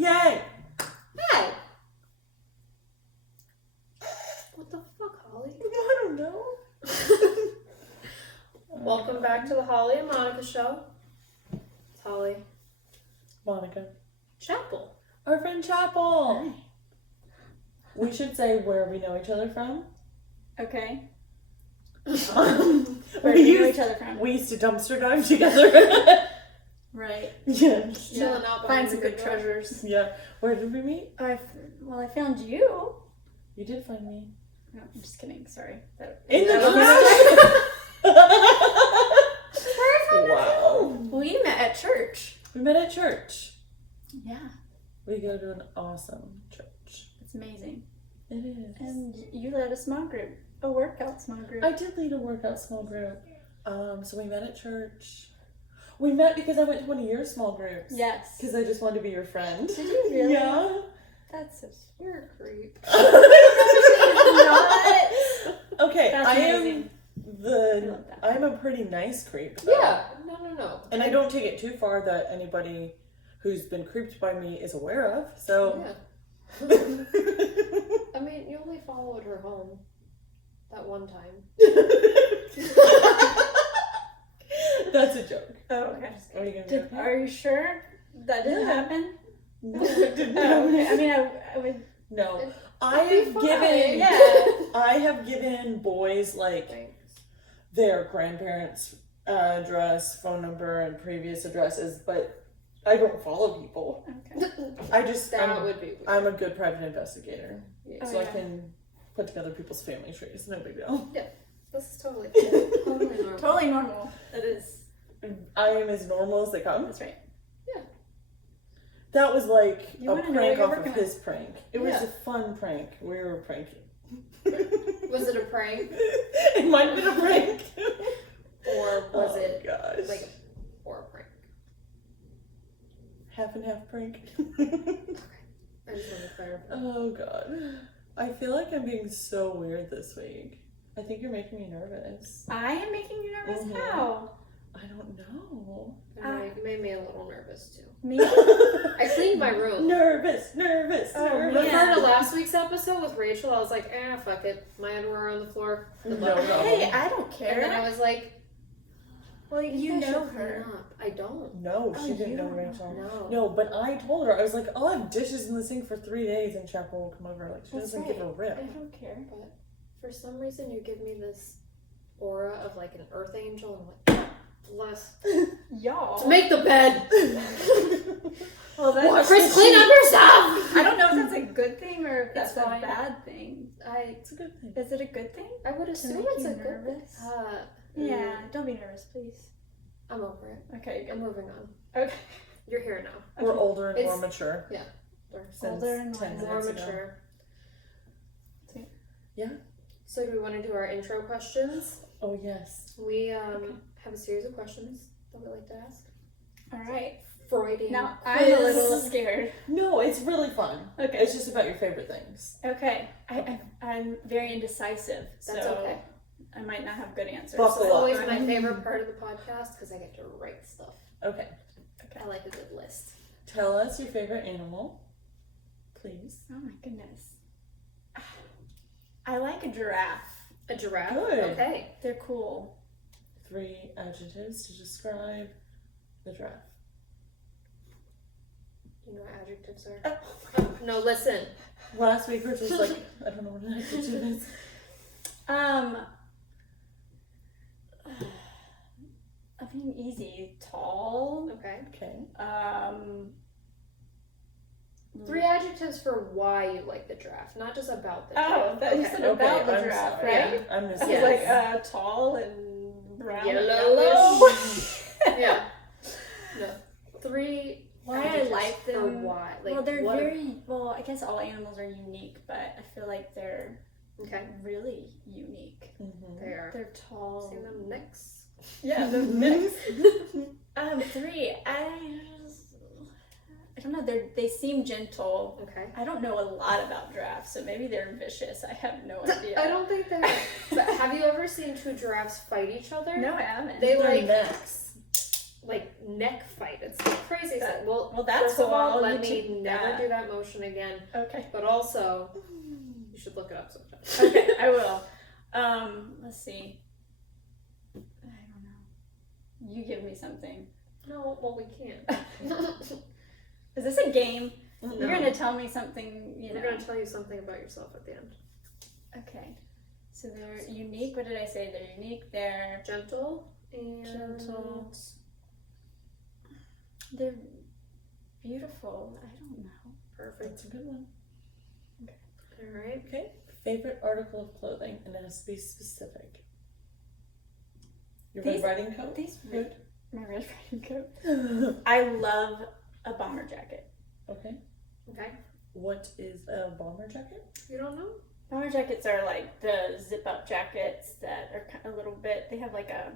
Yay! Hey! What the fuck, Holly? I don't know. Welcome back to the Holly and Monica show. It's Holly. Monica. Chapel. Our friend Chapel. Hi. We should say where we know each other from. Okay. Where do you know each other from? We used to dumpster dive together. Right. Yeah. Chilling out Find some good treasures. Yeah. Where did we meet? I found you. You did find me. No, I'm just kidding. Sorry. In the Where Wow. we met at church. We met at church. Yeah. We go to an awesome church. It's amazing. It is. And you led a small group. A workout small group. I did lead a workout small group. So we met at church. We met because I went to one of your small groups. Yes. Because I just wanted to be your friend. Did you really? Yeah. That's so You're a creep. Okay, That's amazing. I'm a pretty nice creep. Yeah. No. And I don't take it too far that anybody who's been creeped by me is aware of. So Yeah. I mean, you only followed her home that one time. That's a joke. Oh, okay. Are you gonna do Are you sure that didn't happen? No, it didn't Oh, okay. happen. I mean, I would. No. It'd be fine. I have given boys like their grandparents' address, phone number, and previous addresses, but I don't follow people. Okay. Would be weird. I'm a good private investigator, Yeah. so I can put together people's family trees. No big deal. This is totally cool. Totally normal. Totally normal. It is. I am as normal as they come. That's right. That was like You a wanna know prank what you're off of working his prank. It was Yeah. a fun prank. We were pranking. Was it a prank? It might have been a prank. Or was it gosh. like or a prank? Half and half prank? I just want to clarify. Oh god. I feel like I'm being so weird this week. I think you're making me nervous. I am making you nervous. Mhm. How? I don't know. You made me a little nervous too. Me? I cleaned my room. Nervous. Oh, nervous. Refer to last week's episode with Rachel, I was like, fuck it. My underwear on the floor. Good luck. No problem. Hey, I don't And then care. I was like, Well, you I should know clean her. up. I don't. No, Oh, she didn't you know don't know. Rachel. No. No, but I told her, I was like, I'll have dishes in the sink for 3 days and Chapel will come over. Like, she That's doesn't give a rip. I don't care. But for some reason, you give me this aura of like an earth angel. I'm like, bless. Y'all. To make the bed. Well, that's Chris, clean up yourself. I don't know if that's a good thing or if It's that's a fine. bad thing. It's a good thing. Is it a good thing? I would assume make it's you a good thing. nervous? Yeah. Don't be nervous, please. I'm over it. Okay, I'm good. moving on. Okay. You're here now. We're older and more It's- mature. We're Since Older and 10 more minutes ago. mature. Yeah. So do we want to do our intro questions? Oh, yes. We have a series of questions that we like to ask. All right. Freudian Now, quiz. I'm a little scared. No, it's really fun. Okay. It's just about your favorite things. Okay. I'm very indecisive, That's so okay. I might not have good answers. Buckle It's up. always my favorite part of the podcast because I get to write stuff. Okay. I like a good list. Tell us your favorite animal, please. Oh my goodness. I like a giraffe. A giraffe? Good. Okay. They're cool. 3 adjectives to describe the giraffe. Do you know what adjectives are? No, listen. Last week, Rich was like, I don't know what an adjective is. I mean, easy. Tall. Okay. Okay. 3 adjectives for why you like the giraffe, not just about the giraffe. Oh, that you said about the I'm giraffe, sorry. right? I'm I missing was Yes. like, tall and brown. and Yellowish. Yeah. No. 3 Why I adjectives like for them. why. Like, Well, they're what- very. Well, I guess all animals are unique, but I feel like they're Okay. really unique. Mm-hmm. They are. They're tall. See them next. Yeah, the mix. 3. I don't know. They seem gentle. Okay. I don't know a lot about giraffes, so maybe they're vicious. I have no idea. I don't think they are. But have you ever seen 2 giraffes fight each other? No, I haven't. They Their like necks. like neck fight. It's the craziest thing. Well, that's first of all, cool. let You me should- never do that motion again. Okay. But also, you should look it up sometime. Okay, I will. Let's see. I don't know. You give me something. No, well, we can't. Is this a game? No. You're gonna tell me something, you know. We're going to tell you something about yourself at the end. Okay. So they're unique. What did I say? They're unique. They're Gentle and... gentle. They're beautiful. I don't know. Perfect. That's a good one. All right. Okay. Favorite article of clothing, and it has to be specific. Your Red These- Riding Coat? These Good. my red riding coat. I love a bomber jacket. Okay. Okay. What is a bomber jacket? You don't know? Bomber jackets are like the zip up jackets that are kind of a little bit. They have like a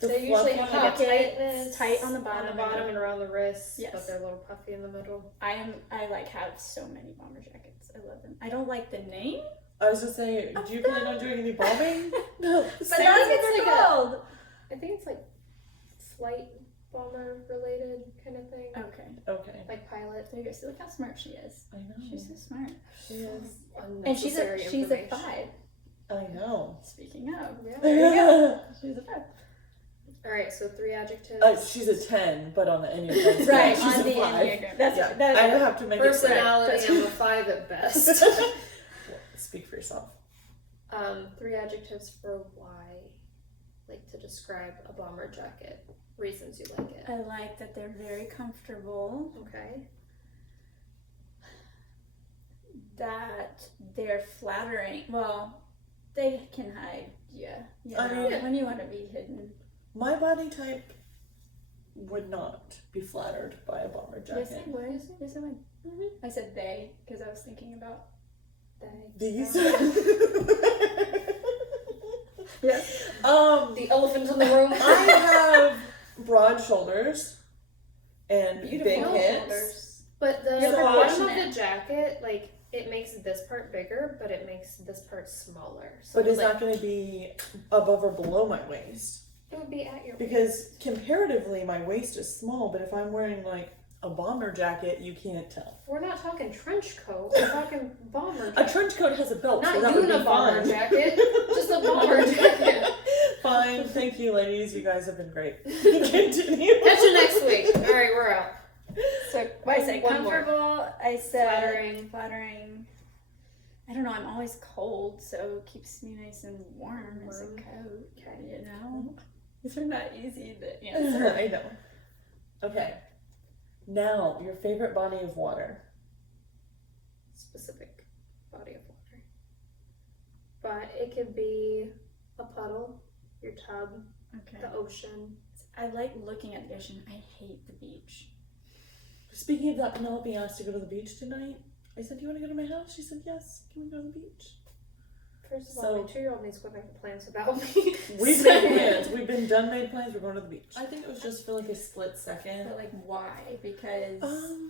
They usually fluff have one? a tightness tight on the bottom and around the wrists, Yes. but they're a little puffy in the middle. I like have so many bomber jackets. I love them. I don't like the name. I was just saying, do you plan on doing any bombing? No. But Say that's it's what like they're called. I think it's like flight bomber related kind of thing. Okay. Okay. Like pilot. There you go. See, look how smart she is. I know. She's so smart. She is. And she's a Unnecessary 5. I know. Speaking of, Yeah. there you go. She's a 5. All right, so 3 adjectives. She's a 10, but on the Enneagram scale, Right, she's on a the 5. Enneagram. That's Yeah, that. I have to make Personality, it I'm a 5 at best. right. Speak for yourself. 3 adjectives for why, like to describe a bomber jacket. Reasons you like it. I like that they're very comfortable. Okay. That they're flattering. Well, they can hide. Yeah. I mean- when you want to be hidden. My body type would not be flattered by a bomber Yes, jacket. I would. Yes, I would. I said they because I was thinking about These. Yes. The elephant in the room. I have broad shoulders and Beautiful big hips. shoulders. But the You're bottom of proportionate. the jacket, like, it makes this part bigger, but it makes this part smaller. So But it's like, not going to be above or below my waist. it would be at your Because comparatively, my waist is small, but if I'm wearing like a bomber jacket, you can't tell. We're not talking trench coat. We're talking bomber jacket. A trench coat has a belt, Not so that would be unibomber fine. jacket, just a bomber jacket. Fine, thank you, ladies. You guys have been great. Continue. Catch you next week. All right, we're out. So what I said One more. comfortable. I said Flattering. flattering. I don't know. I'm always cold, so it keeps me nice and warm as a Warm. coat. Okay. You know, these are not easy to answer. I know. Okay. Now, your favorite body of water. Specific body of water. But it could be a puddle, your tub, Okay. the ocean. I like looking at the ocean. I hate the beach. Speaking of that, Penelope asked to go to the beach tonight. I said, do you want to go to my house? She said, yes. Can we go to the beach? First of So- all, my 2-year-old needs to go making plans without me. We've made plans. We've been done made plans. We're going to the beach. I think it was just for like a split second. But like, why? Because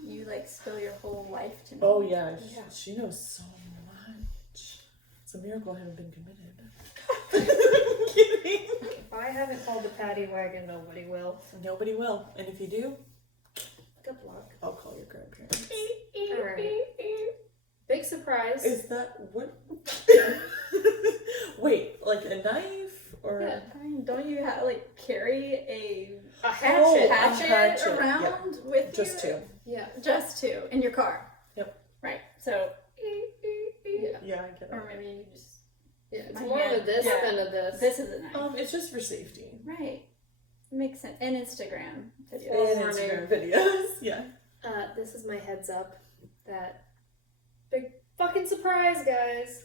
you like spill your whole life to me. Oh yeah, Yeah. she knows so much. It's a miracle I haven't been committed. Kidding. If I haven't called the paddy wagon, nobody will. Nobody will, and if you do, Good luck. I'll call your grandparents. Alright. Big surprise. Is that what? Wait, like a knife or? Yeah. Fine. Don't you have like carry a a Oh, hatchet. hatchet, around yeah. with Just you? two. Yeah. Just 2 in your car. Yep. Right. So. Yeah. Yeah, I get Or it. maybe you just. Yeah. It's My more of hand. a this Yeah. than a this. This is a knife. It's just for safety. Right. Makes sense. And Instagram videos. Well, And warning. Instagram videos. Yeah. This is my heads up that big fucking surprise, guys.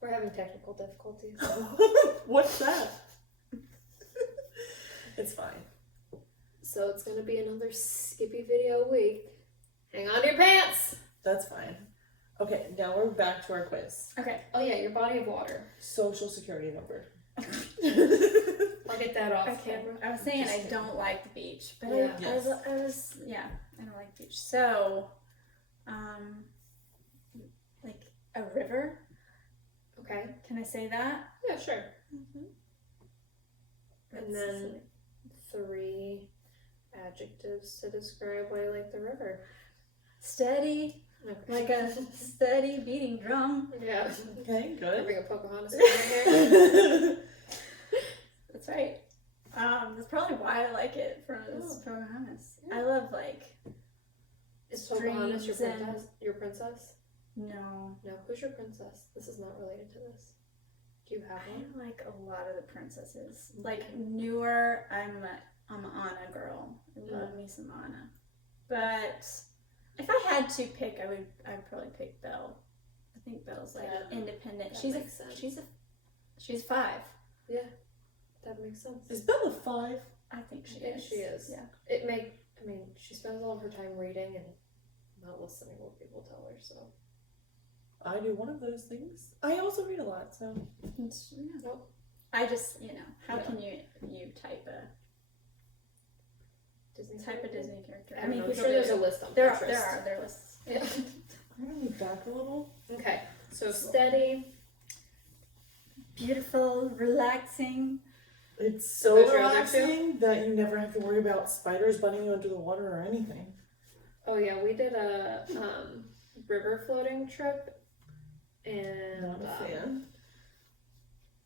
We're having technical difficulties. What's that? It's fine. So it's gonna be another skippy video week. Hang on to your pants! That's fine. Okay, now we're back to our quiz. Okay. Oh yeah, your body of water. Social security number. I'll get that off Okay. camera. I was saying I don't like the beach, but Yeah. I was I don't like the beach. So, like a river. Okay. Can I say that? Yeah, sure. That's And then 3 adjectives to describe why you like the river. Steady, Okay. like a steady beating drum. Yeah. Okay, good. Having a Pocahontas in here. That's right. That's probably why I like it from Pocahontas. I love like Is Pocahontas your streams and- princess? Your princess? no. No. Who's your princess? This is not related to this. Do you have one? I like a lot of the princesses. Like newer, I'm an Anna girl. I love me some Anna. But if I had to pick, I'd probably pick Belle. I think Belle's like independent. That She's makes sense. she's 5. Yeah, that makes sense. Is Bella 5? I think she I think is. she is. Yeah. I mean, she spends all of her time reading and not listening to what people tell her, so. I do one of those things. I also read a lot, so. Nope. I just, how Yeah. can you type a Disney Disney character? I mean, I'm know. sure there's a list on there Pinterest. are lists. Yeah. I'm gonna move back a little. Okay, so steady. Beautiful, relaxing. It's so Those are your other relaxing that you never have to worry about spiders biting you under the water or anything. Oh yeah, we did a river floating trip, and Not a fan.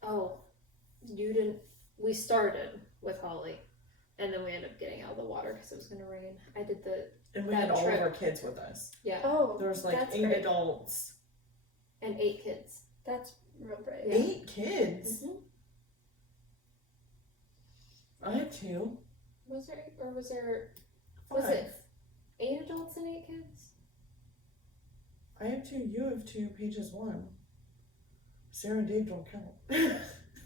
oh, you didn't. We started with Holly, and then we ended up getting out of the water because it was gonna rain. I did And we that had all trip. of our kids with us. Oh, There was like that's 8 great. adults. and 8 kids. That's real brave. Yeah. 8 kids? Mm-hmm. I had 2. Was there 5. it 8 adults and 8 kids? I have 2. You have 2. Paige has 1. Sarah and Dave don't count.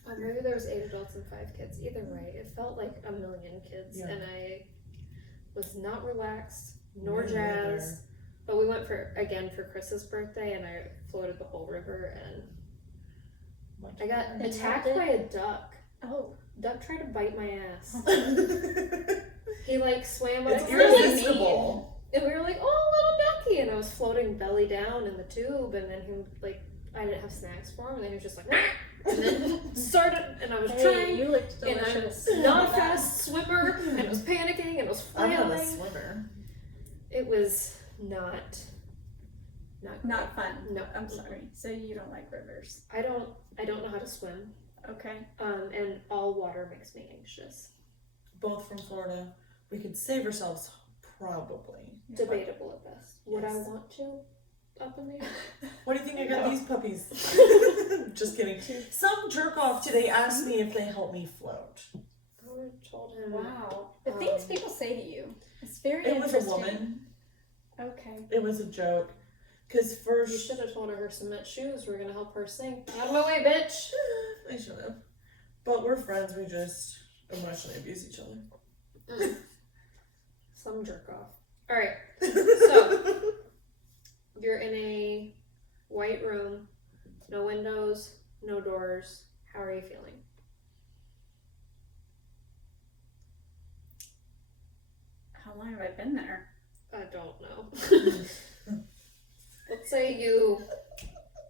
Oh, maybe there was 8 adults and 5 kids. Either way, it felt like a million kids, Yeah. and I was not relaxed nor Me jazzed. neither. But we went for Chris's birthday, and I floated the whole river, and Much I got And you attacked loved by a duck. Oh, Duck tried to bite my ass. better. He like swam up It's to really irresistible. and we were like, "Oh, little ducky!" And I was floating belly down in the tube, and then he like, I didn't have snacks for him, and then he was just like, and then started, and I was hey, trying, you looked and delicious. I'm not a fast swimmer, and I was panicking, and I was I'm not a flailing. swimmer. It was not Not fun. No, I'm sorry. So you don't like rivers? I don't know how to swim. Okay. And all water makes me anxious. Both from Florida. We could save ourselves, probably. Debatable at best. Would I Yes. want to? Up in the air? What do you think I got these puppies? Just kidding. Some jerk off today asked me if they help me float. I would have told him. Wow. The things people say to you. It's very It was interesting. a woman. Okay. It was a joke. Because You first... should have told her cement shoes were gonna help her sink. Out of my way, bitch! I should have. But we're friends. We just emotionally abuse each other. Some jerk off. Alright, so you're in a white room, no windows, no doors. How are you feeling? How long have I been there? I don't know. Let's say you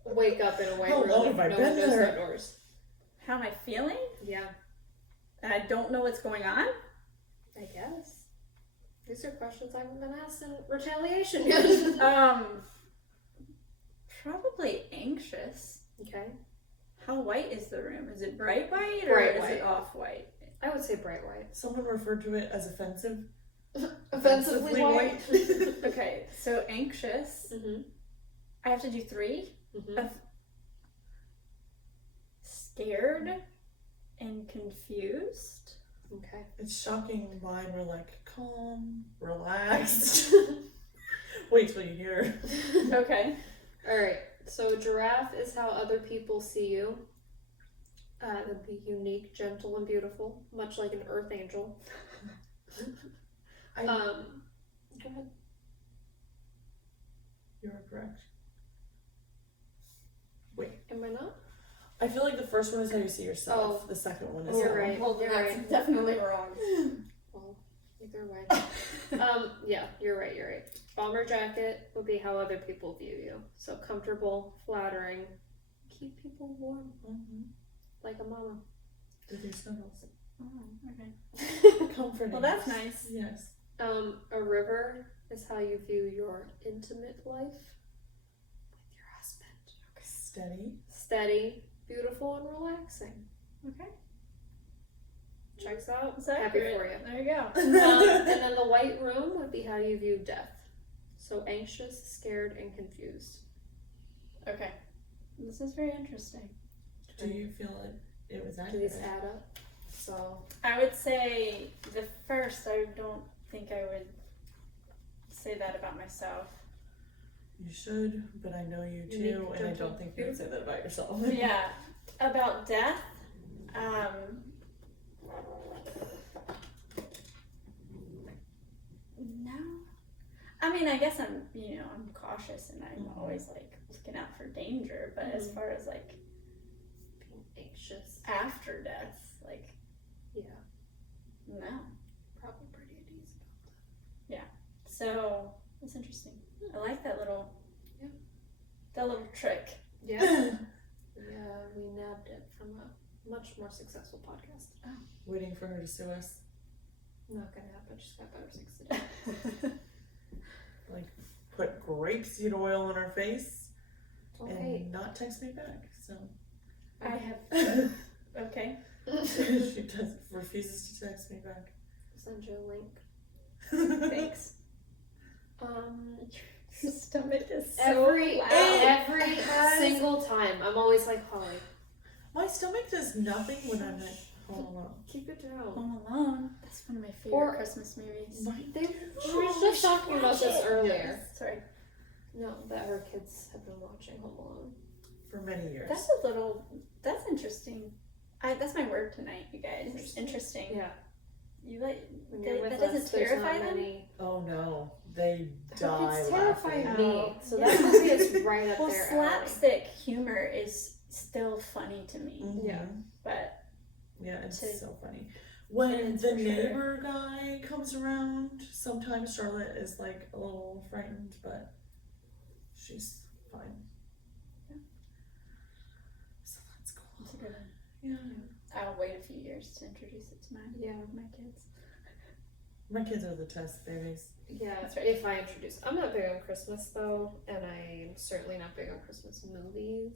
wake up in a white How room, long have I no been windows, there? no doors. How am I feeling? Yeah, And I don't know what's going on? I guess. These are questions I haven't been asked in retaliation yet. Probably anxious. Okay. How white is the room? Is it bright white or Bright is white. it off white? I would say bright white. Someone referred to it as offensive. Offensively white. Okay, so anxious. Mm-hmm. I have to do 3. Mm-hmm. Scared and confused. Okay. It's shocking. Mine were like calm, relaxed. Wait till you hear. Okay. Alright, so giraffe is how other people see you. It'd be unique, gentle, and beautiful, much like an earth angel. I- Go ahead. You're correct. Am I not? I feel like the first one is how you see yourself. Oh. The second one is You're how- right. Well, You're that's right. definitely wrong. Well, either way. Yeah, you're right. Bomber jacket would be how other people view you. So comfortable, flattering, keep people warm, Mhm. like a mama. With your snuggles. Oh, okay. Comfortable for names. Well, that's nice. Yes. A river is how you view your intimate life with your husband. Okay. Steady. Steady, beautiful, and relaxing. Okay. Checks out. That's Happy accurate. for you. There you go. And then the white room would be how you view death. So anxious, scared, and confused. Okay. This is very interesting. Do you feel like it was Do accurate? these add up? So I would say the first, I don't think I would say that about myself. You should, but I know you Unique, too, and I gentle, don't think you would say that about yourself. Yeah. About death, no. I mean, I guess I'm cautious and I'm always like looking out for danger, but as far as like being anxious. after death, like, Yeah. no. Probably pretty at ease about that. So that's interesting. I like that little, Yeah. that little trick. Yeah. We nabbed it from a much more successful podcast. Waiting for her to sue us. Not gonna happen. She's got better things to do. Put grapeseed oil on her face Don't and hate. not text me back. So I have, okay. she refuses to text me back. Send you a link. Thanks. Your stomach is so Every loud. every single time, I'm always like, Holly, My stomach does nothing when I'm at home alone. keep it down. Home Alone. That's one of my favorite Or- Christmas movies. She was just talking about this earlier. Sorry. No, that her kids have been watching Home Alone. For many years. That's interesting. That's my word tonight, you guys. Interesting. Yeah. You like, When you're with that doesn't us, there's terrify not them? many. Oh no, they Her die kids laughing. terrify me, Oh, so yeah. that movie is right up Well, there. slapstick humor is still funny to me, Mhm. Yeah. but Yeah, it's To- so funny. When It's the for sure. neighbor guy comes around, sometimes Charlotte is like a little frightened, but she's fine. Yeah. So that's cool. it's a good one. Yeah. I'll wait a few years to introduce it to Yeah. my kids. My kids are the test babies. Yeah, That's right. if I introduce. I'm not big on Christmas though, and I'm certainly not big on Christmas movies.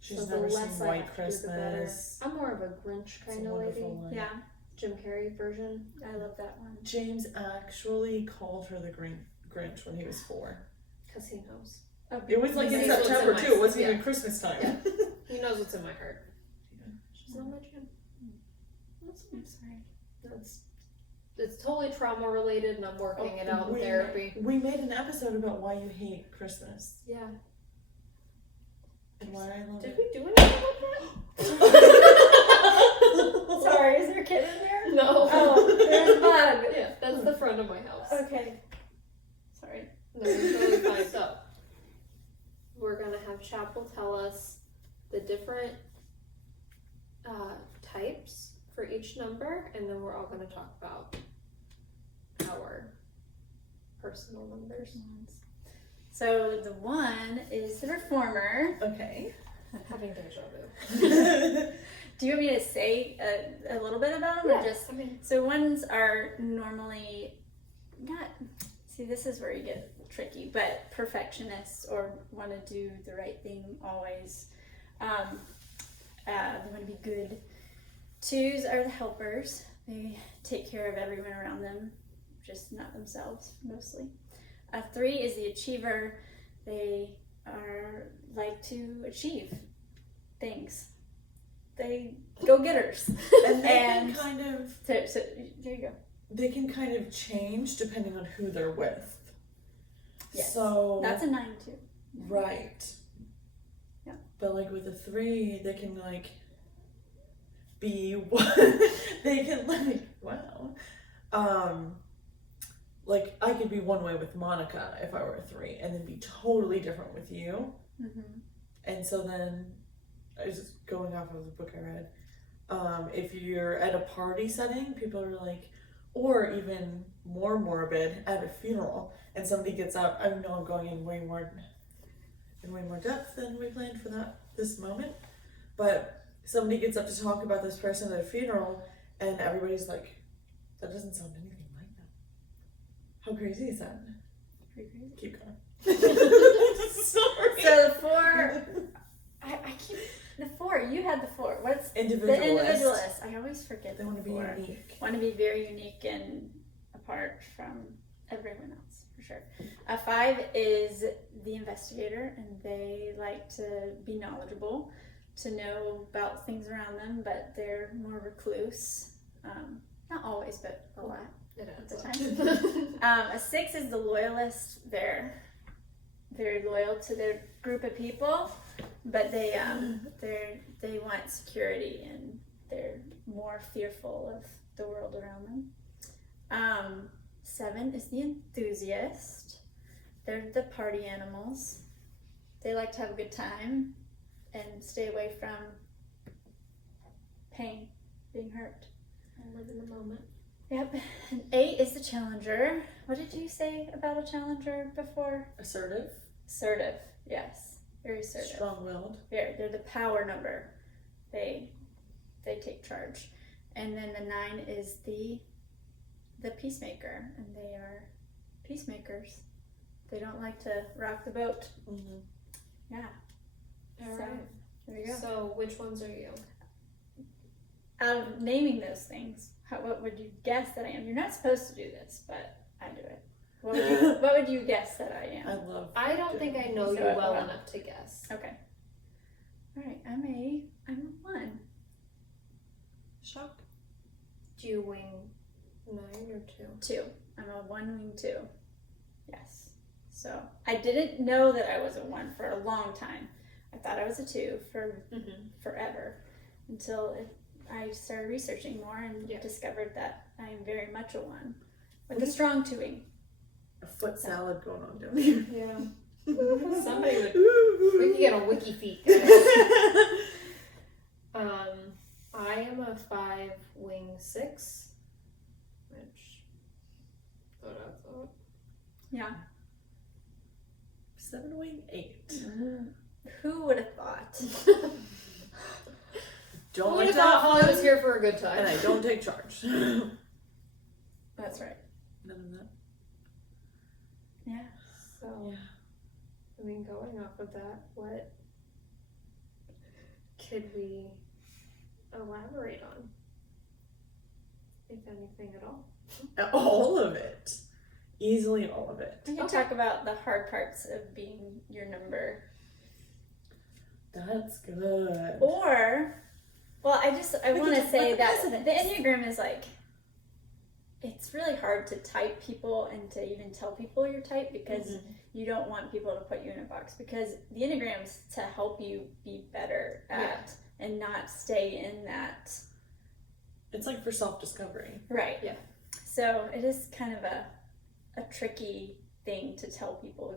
She's So the never less seen I White have to do, the better. Christmas. I'm more of a Grinch It's a kind of lady. wonderful line. Yeah, Jim Carrey version. I love that one. James actually called her the Grinch when he was 4. Because he knows. It was like He in sees what's September in my- too. It wasn't yeah. even Christmas time. Yeah. He knows what's in my heart. Yeah. She's not my jam. That's I'm nice. sorry. It's totally trauma related, and I'm working it out in we, therapy. we made an episode about why you hate Christmas Yeah. and why I love Did it. we do anything with that? Sorry, is there a kid in there? No. Oh, there's a bug. Yeah, that's the front of my house. Okay. Sorry. No, you're totally fine. So, we're gonna have Chapel tell us the different types for each number, and then we're all gonna talk about our personal numbers. So the 1 is the reformer. Okay. Having deja vu. Do you want me to say a little bit about them, or just? I mean, So 1s are normally not. See, this is where you get tricky, but perfectionists or want to do the right thing always. They want to be good. 2s are the helpers. They take care of everyone around them, just not themselves mostly. 3 is the achiever. They are like to achieve things. They go-getters. And they And- can kind of So there you go. they can kind of change depending on who they're with. Yes. So That's a 9 too. right. Yeah. But like with a 3, they can like be what they can like wow. Like I could be one way with Monica if I were a 3, and then be totally different with you. Mm-hmm. And so then, I was just going off of the book I read. If you're at a party setting, people are like, or even more morbid, at a funeral, and somebody gets up. I know I'm going in way more depth than we planned for this moment, but somebody gets up to talk about this person at a funeral, and everybody's like That doesn't sound anything like that. How crazy is that? Pretty crazy. Keep going. Sorry. So the 4, I keep the 4. You had the 4. What's Individualist. the individualist? I always forget. They want to be 4. unique. Want to be very unique and apart from everyone else, for sure. A 5 is the investigator, and they like to be knowledgeable, to know about things around them, but they're more recluse. Not always, but a lot at the time. A 6 is the loyalist. They're very loyal to their group of people, but they want security, and they're more fearful of the world around them. 7 is the enthusiast. They're the party animals. They like to have a good time and stay away from pain, being hurt. And live in the moment. Yep. And 8 is the challenger. What did you say about a challenger before? Assertive. Assertive. Yes. Very assertive. Strong-willed. They're the power number. They take charge. And then the 9 is the peacemaker, and they are peacemakers. They don't like to rock the boat. Mm-hmm. Yeah. All So, right. there you go. So which ones are you? Out of naming those things, what would you guess that I am? You're not supposed to do this, but I do it. What would you guess that I am? I don't think I know you So, well enough to guess. Okay. All right. I'm a 1. Shocked. Do you wing 9 or 2? 2. I'm a 1 wing 2. Yes. So I didn't know that I was a 1 for a long time. I thought I was a 2 for forever, until I started researching more and discovered that I am very much a 1 with a strong 2 wing. A foot salad going on down here. Yeah. Somebody would. We could get a wiki feet. I am a 5 wing 6, which thought. Yeah. 7 wing 8. Who would have thought? Don't I like to thought have Holly fun, was here for a good time. and I don't take charge. That's right. None of that. Yeah. So, I mean, going off of that, what could we elaborate on, if anything at all? All of it. Easily all of it. We can talk about the hard parts of being your number. That's good. Or, well, I We want can to talk say about that the the Enneagram is like, it's really hard to type people and to even tell people your type, because you don't want people to put you in a box, because the Enneagram's to help you be better at and not stay in that. It's like for self-discovery. Right. Yeah. So it is kind of a tricky thing to tell people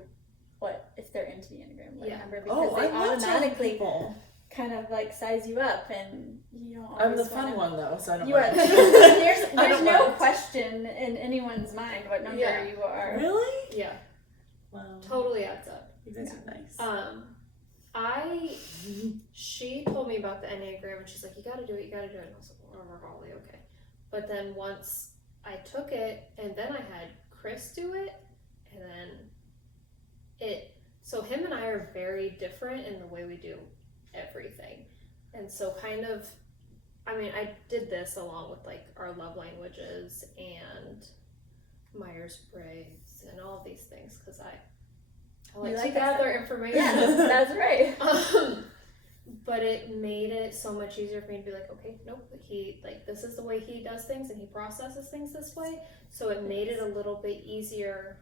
what, if they're into the Enneagram, what number, because they automatically people. kind of like size you up, and you don't always I'm the fun one though, so I don't. You are. mind. There's don't no mind. question in anyone's mind what number you are. Really? Yeah, Wow. totally adds up. You guys are nice. She told me about the Enneagram, and she's like, you gotta do it. And I was like, oh, Holly, okay. But then once I took it, and then I had Chris do it, and then so him and I are very different in the way we do everything. And so kind of, I mean, I did this along with like our love languages and Myers-Briggs and all of these things, because I like to gather information. Yeah, that's right. But it made it so much easier for me to be like, okay, nope, this is the way he does things, and he processes things this way. So it made it a little bit easier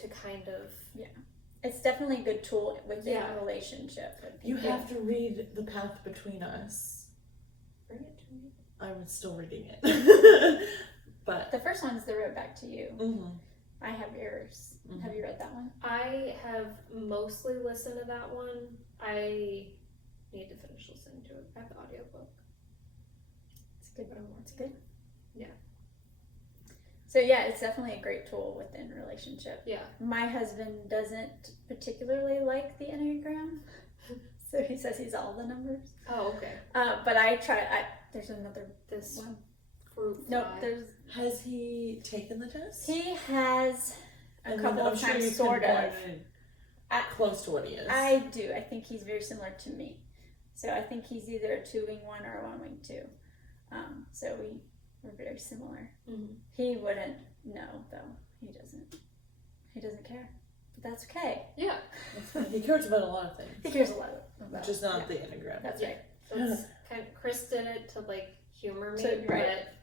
to kind of... Yeah. It's definitely a good tool within a relationship. You have to read The Path Between Us. Bring it to me. I was still reading it. But the first one's The Road Back to You. Mm-hmm. I have yours. Mm-hmm. Have you read that one? I have mostly listened to that one. I need to finish listening to it. I have the audiobook. It's good. It's good. Yeah. So yeah, it's definitely a great tool within a relationship. Yeah. My husband doesn't particularly like the Enneagram, so he says he's all the numbers. Oh, okay. But I try. There's another This one. fruit Nope, fly. there's Has he taken the test? he has a And couple then I'm of sure times, you sort of. pinpointed close to what he is. I do. I think he's very similar to me. So I think he's either a 2-wing 1 or a 1-wing 2. So we're very similar. Mm-hmm. He wouldn't know though. He doesn't care. But that's okay. Yeah. He cares about a lot of things. He cares a lot about. Just not the Enneagram. That's Yeah. right. That's kind of, Chris did it to like humor me, So, right. but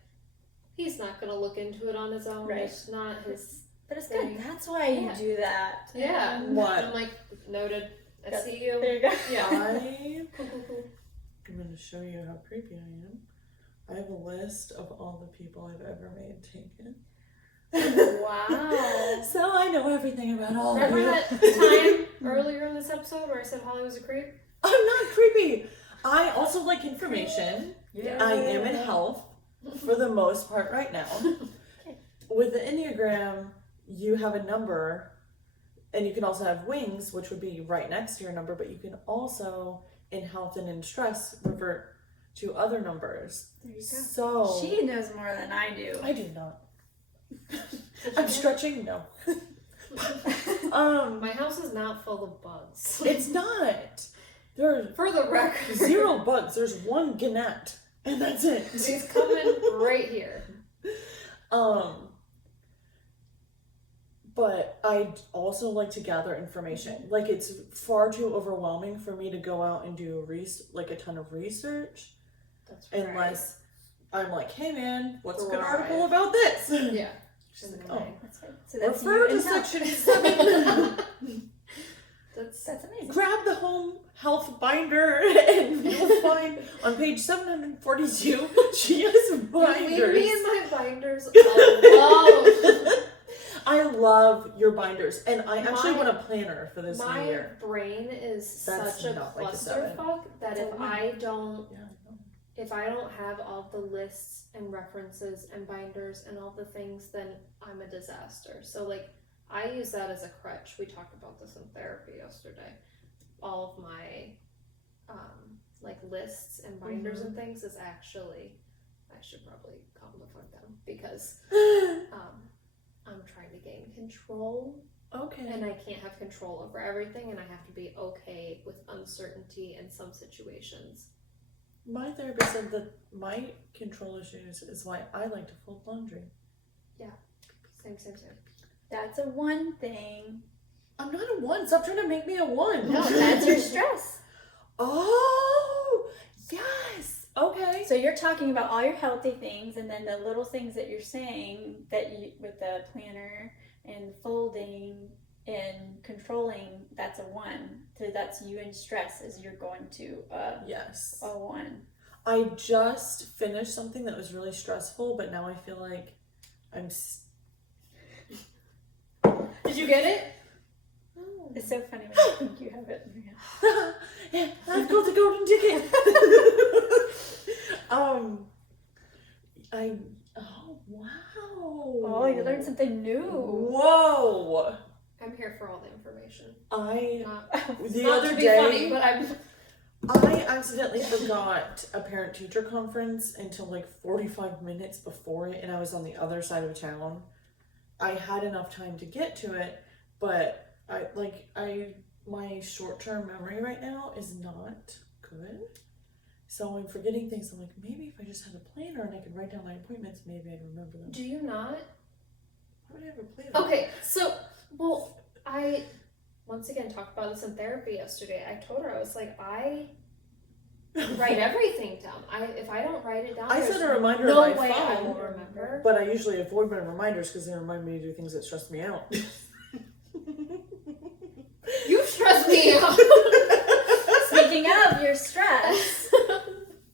he's not gonna look into it on his own. Right. It's not his But it's thing. good. That's why you Yeah. do that. Yeah. What? I'm like, noted. I Good. see you. There you go. Yeah. I'm Cool, cool, cool. going to show you how creepy I am. I have a list of all the people I've ever made take it. Wow. So I know everything about all Remember of you. that time earlier in this episode where I said Holly was a creep? I'm not creepy. I also like information. Yeah. I am in health for the most part right now. With the Enneagram, you have a number, and you can also have wings, which would be right next to your number, but you can also, in health and in stress, revert to other numbers. There you go. So She knows more than I do. I do not. I'm stretching. No. My house is not full of bugs. It's not. There are For the record. 0 bugs. There's 1 Gannett, and that's it. He's coming right here. But I also like to gather information. Like, it's far too overwhelming for me to go out and do a ton of research, That's right. unless I'm like, hey man, what's a good Right. article about this? Yeah. She's like, And oh, then That's right. So that's refer you to in health. section 7. That's amazing. Grab the home health binder, and you'll find on page 742 she has binders. leave me in my binders alone. I love your binders, and I actually My- want a planner for this new My year. brain is That's such a not like a 7. clusterfuck that It's a if 1. I don't Yeah, if I don't have all the lists and references and binders and all the things, then I'm a disaster. So like I use that as a crutch. We talked about this in therapy yesterday. All of my like lists and binders and things is actually, I should probably calm the fuck down because I'm trying to gain control okay. and I can't have control over everything, and I have to be okay with uncertainty in some situations. My therapist said that my control issues is why I like to fold laundry. Same. That's a 1 thing. I'm not a 1. Stop trying to make me a 1. No, that's your stress. Oh, yes. Okay. So you're talking about all your healthy things, and then the little things that you're saying that you with the planner and folding and controlling. That's a 1. So that's you in stress as you're going to Yes. a 1. I just finished something that was really stressful, but now I feel like I'm. Did you get it? Oh. It's so funny when you think you have it. Yeah, I've got the golden ticket. Oh wow. Oh, you learned something new. Whoa. I'm here for all the information. I Not, the not other to be day funny, but I'm. I accidentally forgot a parent-teacher conference until like 45 minutes before it, and I was on the other side of town. I had enough time to get to it, but my short-term memory right now is not good. So I'm forgetting things. I'm like, maybe if I just had a planner and I could write down my appointments, maybe I'd remember them. Do you not? Why would I have a planner? Okay, so I once again talked about this in therapy yesterday. I told her I was like, I write everything down. If I don't write it down, I there's set a reminder no on my way I phone, will remember. but I usually avoid my reminders because they remind me to do things that stress me out. You stress me out. Speaking of your stress,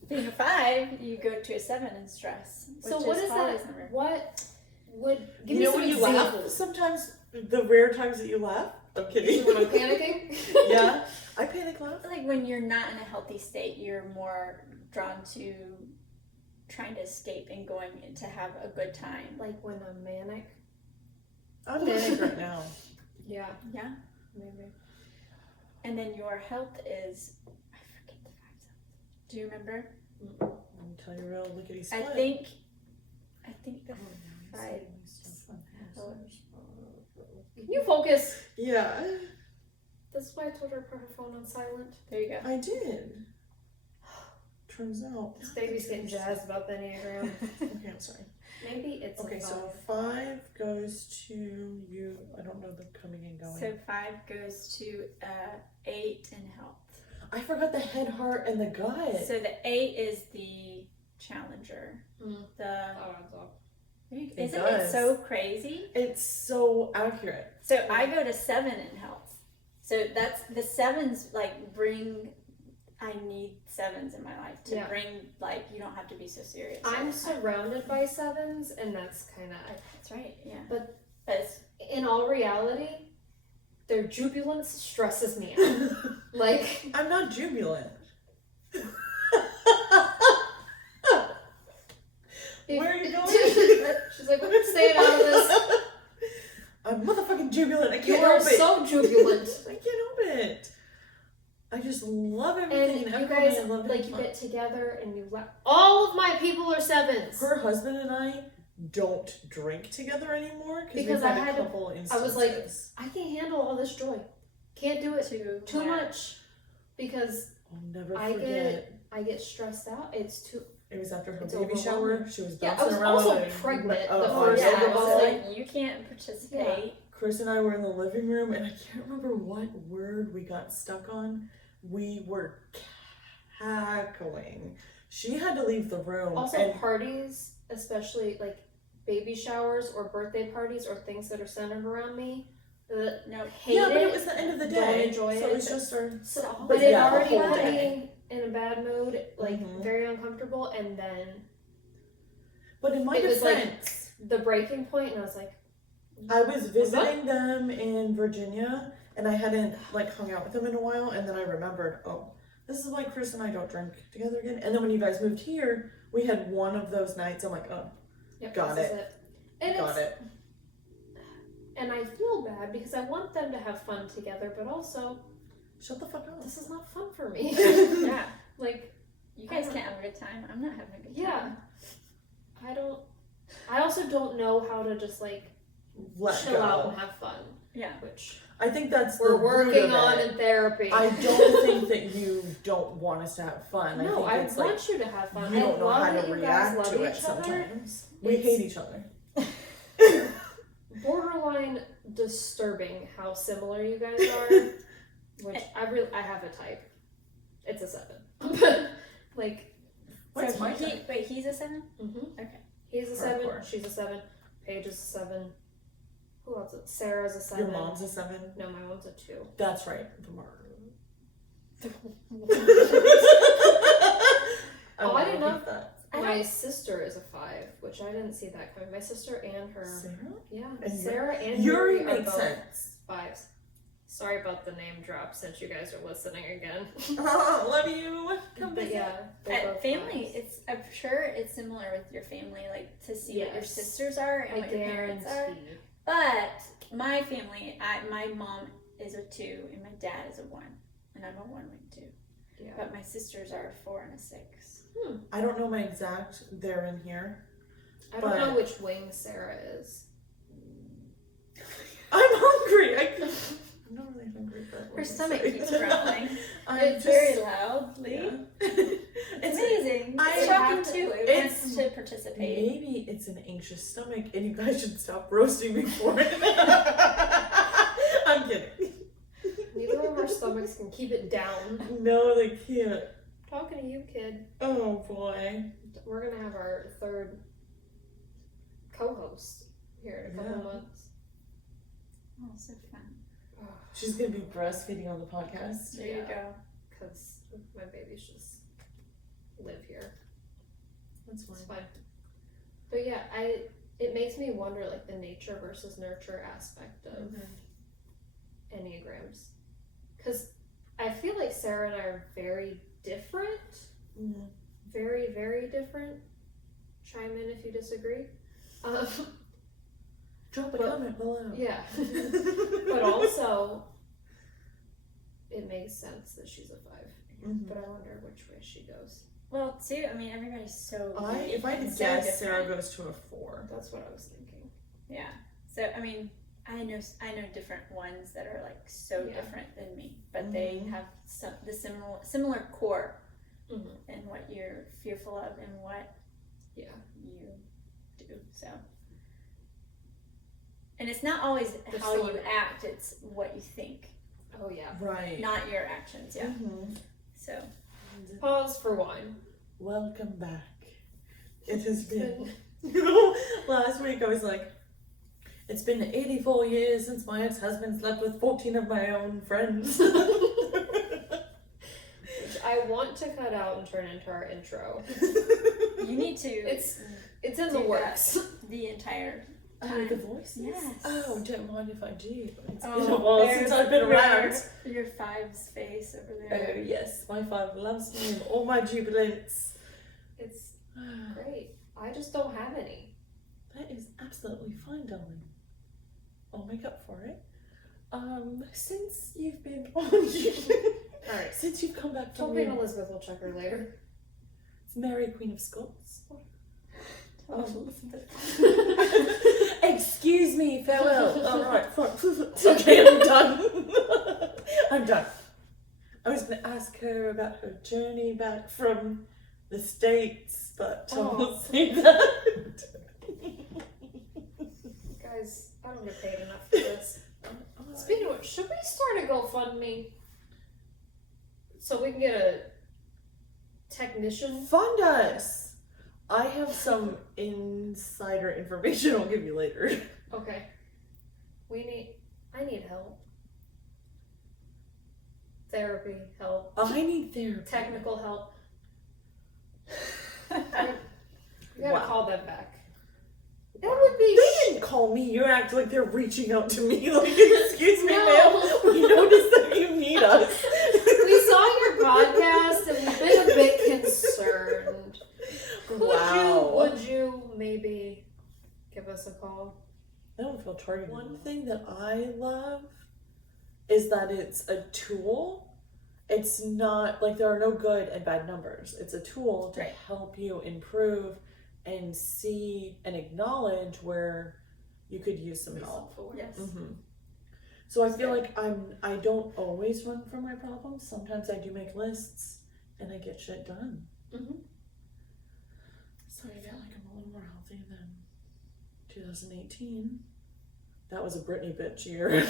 being a 5, you go to a 7 in stress. So which what is Holly's that? number. What would give You me know some when you laugh? examples? Sometimes the rare times that you laugh. I'm kidding. When I'm panicking. Yeah, I panic laugh. Like when you're not in a healthy state, you're more drawn to trying to escape and going to have a good time. Like when I'm manic. I'm manic right now. Yeah, Yeah. maybe. And then your health is, I forget the 5 zones. Do you remember? Let me tell you real lickety split. I think I think the 5 Can you focus? Yeah, That's why I told her to put her phone on silent. There you go. I did. Turns out. This baby's getting jazzed about the Enneagram. Okay, I'm sorry. Maybe it's Okay, a 5. so 5 goes to you. I don't know the coming and going. So 5 goes to 8 in health. I forgot the head, heart, and the gut. So the 8 is the challenger. The It isn't does. it so crazy? It's so accurate. So I go to 7 in health. So that's the 7s like bring. I need 7s in my life to bring like you don't have to be so serious. I'm surrounded by 7s, and that's kind of That's right. Yeah. But it's, in all reality, their jubilance stresses me out. Like, I'm not jubilant. Where are you going? She's like, we're staying out of this. I'm motherfucking jubilant. I You can't are help it. so jubilant. I can't help it. I just love everything. And And you everybody. guys, I love like, having you fun. get together and you laugh. All of my people are 7s. Her husband and I don't drink together anymore Because we've I had had a to- couple I instances. was like, I can't handle all this joy. Can't do it too much. much. Because I'll never I forget. I get stressed out. It's too. It was after her It's baby shower. overwhelming. She was Yeah, I bouncing was around. also and- pregnant Oh, the oh, first yeah, yeah, time. it was so like- like you can't participate. Chris and I were in the living room, and I can't remember what word we got stuck on. We were cackling. She had to leave the room. Also, and parties, especially like baby showers or birthday parties or things that are centered around me. No. Hate yeah, it. but it was the end of the Don't day. enjoy so it. it was just our. So, But it yeah, the already whole got day. me in a bad mood, like Mhm. very uncomfortable, and then But in my it was defense, the breaking point, and I was like, I was visiting them in Virginia, and I hadn't like hung out with them in a while, and then I remembered, oh, this is why Chris and I don't drink together again. And then when you guys moved here, we had one of those nights. I'm like, oh, yep, Got this it. is it. And got it. And I feel bad because I want them to have fun together, but also Shut the fuck up. this is not fun for me. yeah. Like, You guys can't have a good time. I'm not having a good yeah, time. I also don't know how to just like Let chill go. out and have fun, Yeah. which I think that's we're the root working of on it. in therapy. I don't think that you don't want us to have fun. I No, think I it's want like you to have fun. you I don't know love how that to you guys react love to it each other. sometimes. We It's- hate each other. Borderline disturbing how similar you guys are. Which I have a type. It's a 7. But like, What's so my type? Wait, he's a 7? okay. He's a 7. Hardcore. She's a 7. Paige is a 7. Who else? Sarah's a 7. Your mom's a 7? No, my mom's a 2. That's right. The murder. Oh, I didn't know that. My sister is a 5, which I didn't see that coming. My sister and her. Sarah? Yeah, And Sarah and Yuri Yuri are makes both sense. 5s. Sorry about the name drop since you guys are listening again. Oh, love you. Come But visit. yeah, they're both Family, 5s. I'm sure it's similar with your family, like to see what your Yes. sisters are and I what your parents are. guarantee. But my family, my mom is a 2 and my dad is a 1, and I'm a 1 wing 2. Yeah. But my sisters are a 4 and a 6. I don't know my exact. They're in here. I don't know which wing Sarah is. I'm hungry. I'm not really hungry, but Her stomach keeps growling. It's Very loudly. Yeah. It's amazing. I It's have shocking to- too. It it's- wants to participate. Maybe it's an anxious stomach, and you guys should stop roasting me for it. I'm kidding. Neither of our stomachs can keep it down. No, they can't. Talking to you, kid. Oh boy. We're gonna have our 3rd co-host here in a couple Yeah. months. Oh, so fun. She's gonna be breastfeeding on the podcast. There you go. Because my babies just live here. That's fine. It's fine. But yeah, it makes me wonder like the nature versus nurture aspect of Enneagrams. Because I feel like Sarah and I are very different. Mhm. Very, very different. Chime in if you disagree. Drop a But- comment below. Yeah. But also, it makes sense that she's a 5. Mhm. But I wonder which way she goes. Well, too, I mean, everybody's so If I had to so guess, Sarah different. goes to a 4. That's what I was thinking. Yeah. So, I mean, I know different ones that are like so Yeah. different than me, but they have the similar core in what you're fearful of and what you do. So, and it's not always how you act; it's what you think, Oh yeah. Right. not your actions. Yeah. Mhm. So, Pause for wine. Welcome back. It has been, you know, last week I was like, it's been 84 years since my ex-husband slept with 14 of my own friends. Which I want to cut out and turn into our intro. you need to. It's in the do works. that the entire time. The voices? Yes. Oh, don't mind if I do. It's Oh, been a while there's since I've been around. Your 5's face over Oh, there. yes, my 5 loves me and all my jubilants. It's great. I just don't have any. That is absolutely fine, darling. I'll make up for it. Since you've been on, Alright. since you've come back from Hoping Elizabeth will check her later. Mary, Queen of Scots. Oh. Excuse me, farewell. All right, okay, I'm done. I'm done. I was going to ask her about her journey back from the States, but I won't say that. Guys, I don't get paid enough for this. Speaking of which, should we start a GoFundMe? So we can get a technician? Fund us. I have some insider information I'll give you later. Okay. I need help. Therapy help. I need therapy. Technical help. You gotta Wow. call them back. That would be. They didn't call me. You act like they're reaching out to me. Like, excuse me, No. ma'am. We noticed that you need us. We saw your podcast and we've been a bit concerned. Would you maybe give us a call? I don't feel targeted. One thing that I love is that it's a tool. It's not like there are no good and bad numbers. It's a tool to help you improve and see and acknowledge where you could use some help. Yes. Mm-hmm. So I feel like I don't always run from my problems. Sometimes I do make lists and I get shit done. Mm-hmm. So I feel like I'm a little more healthy than 2018. That was a Britney bitch year.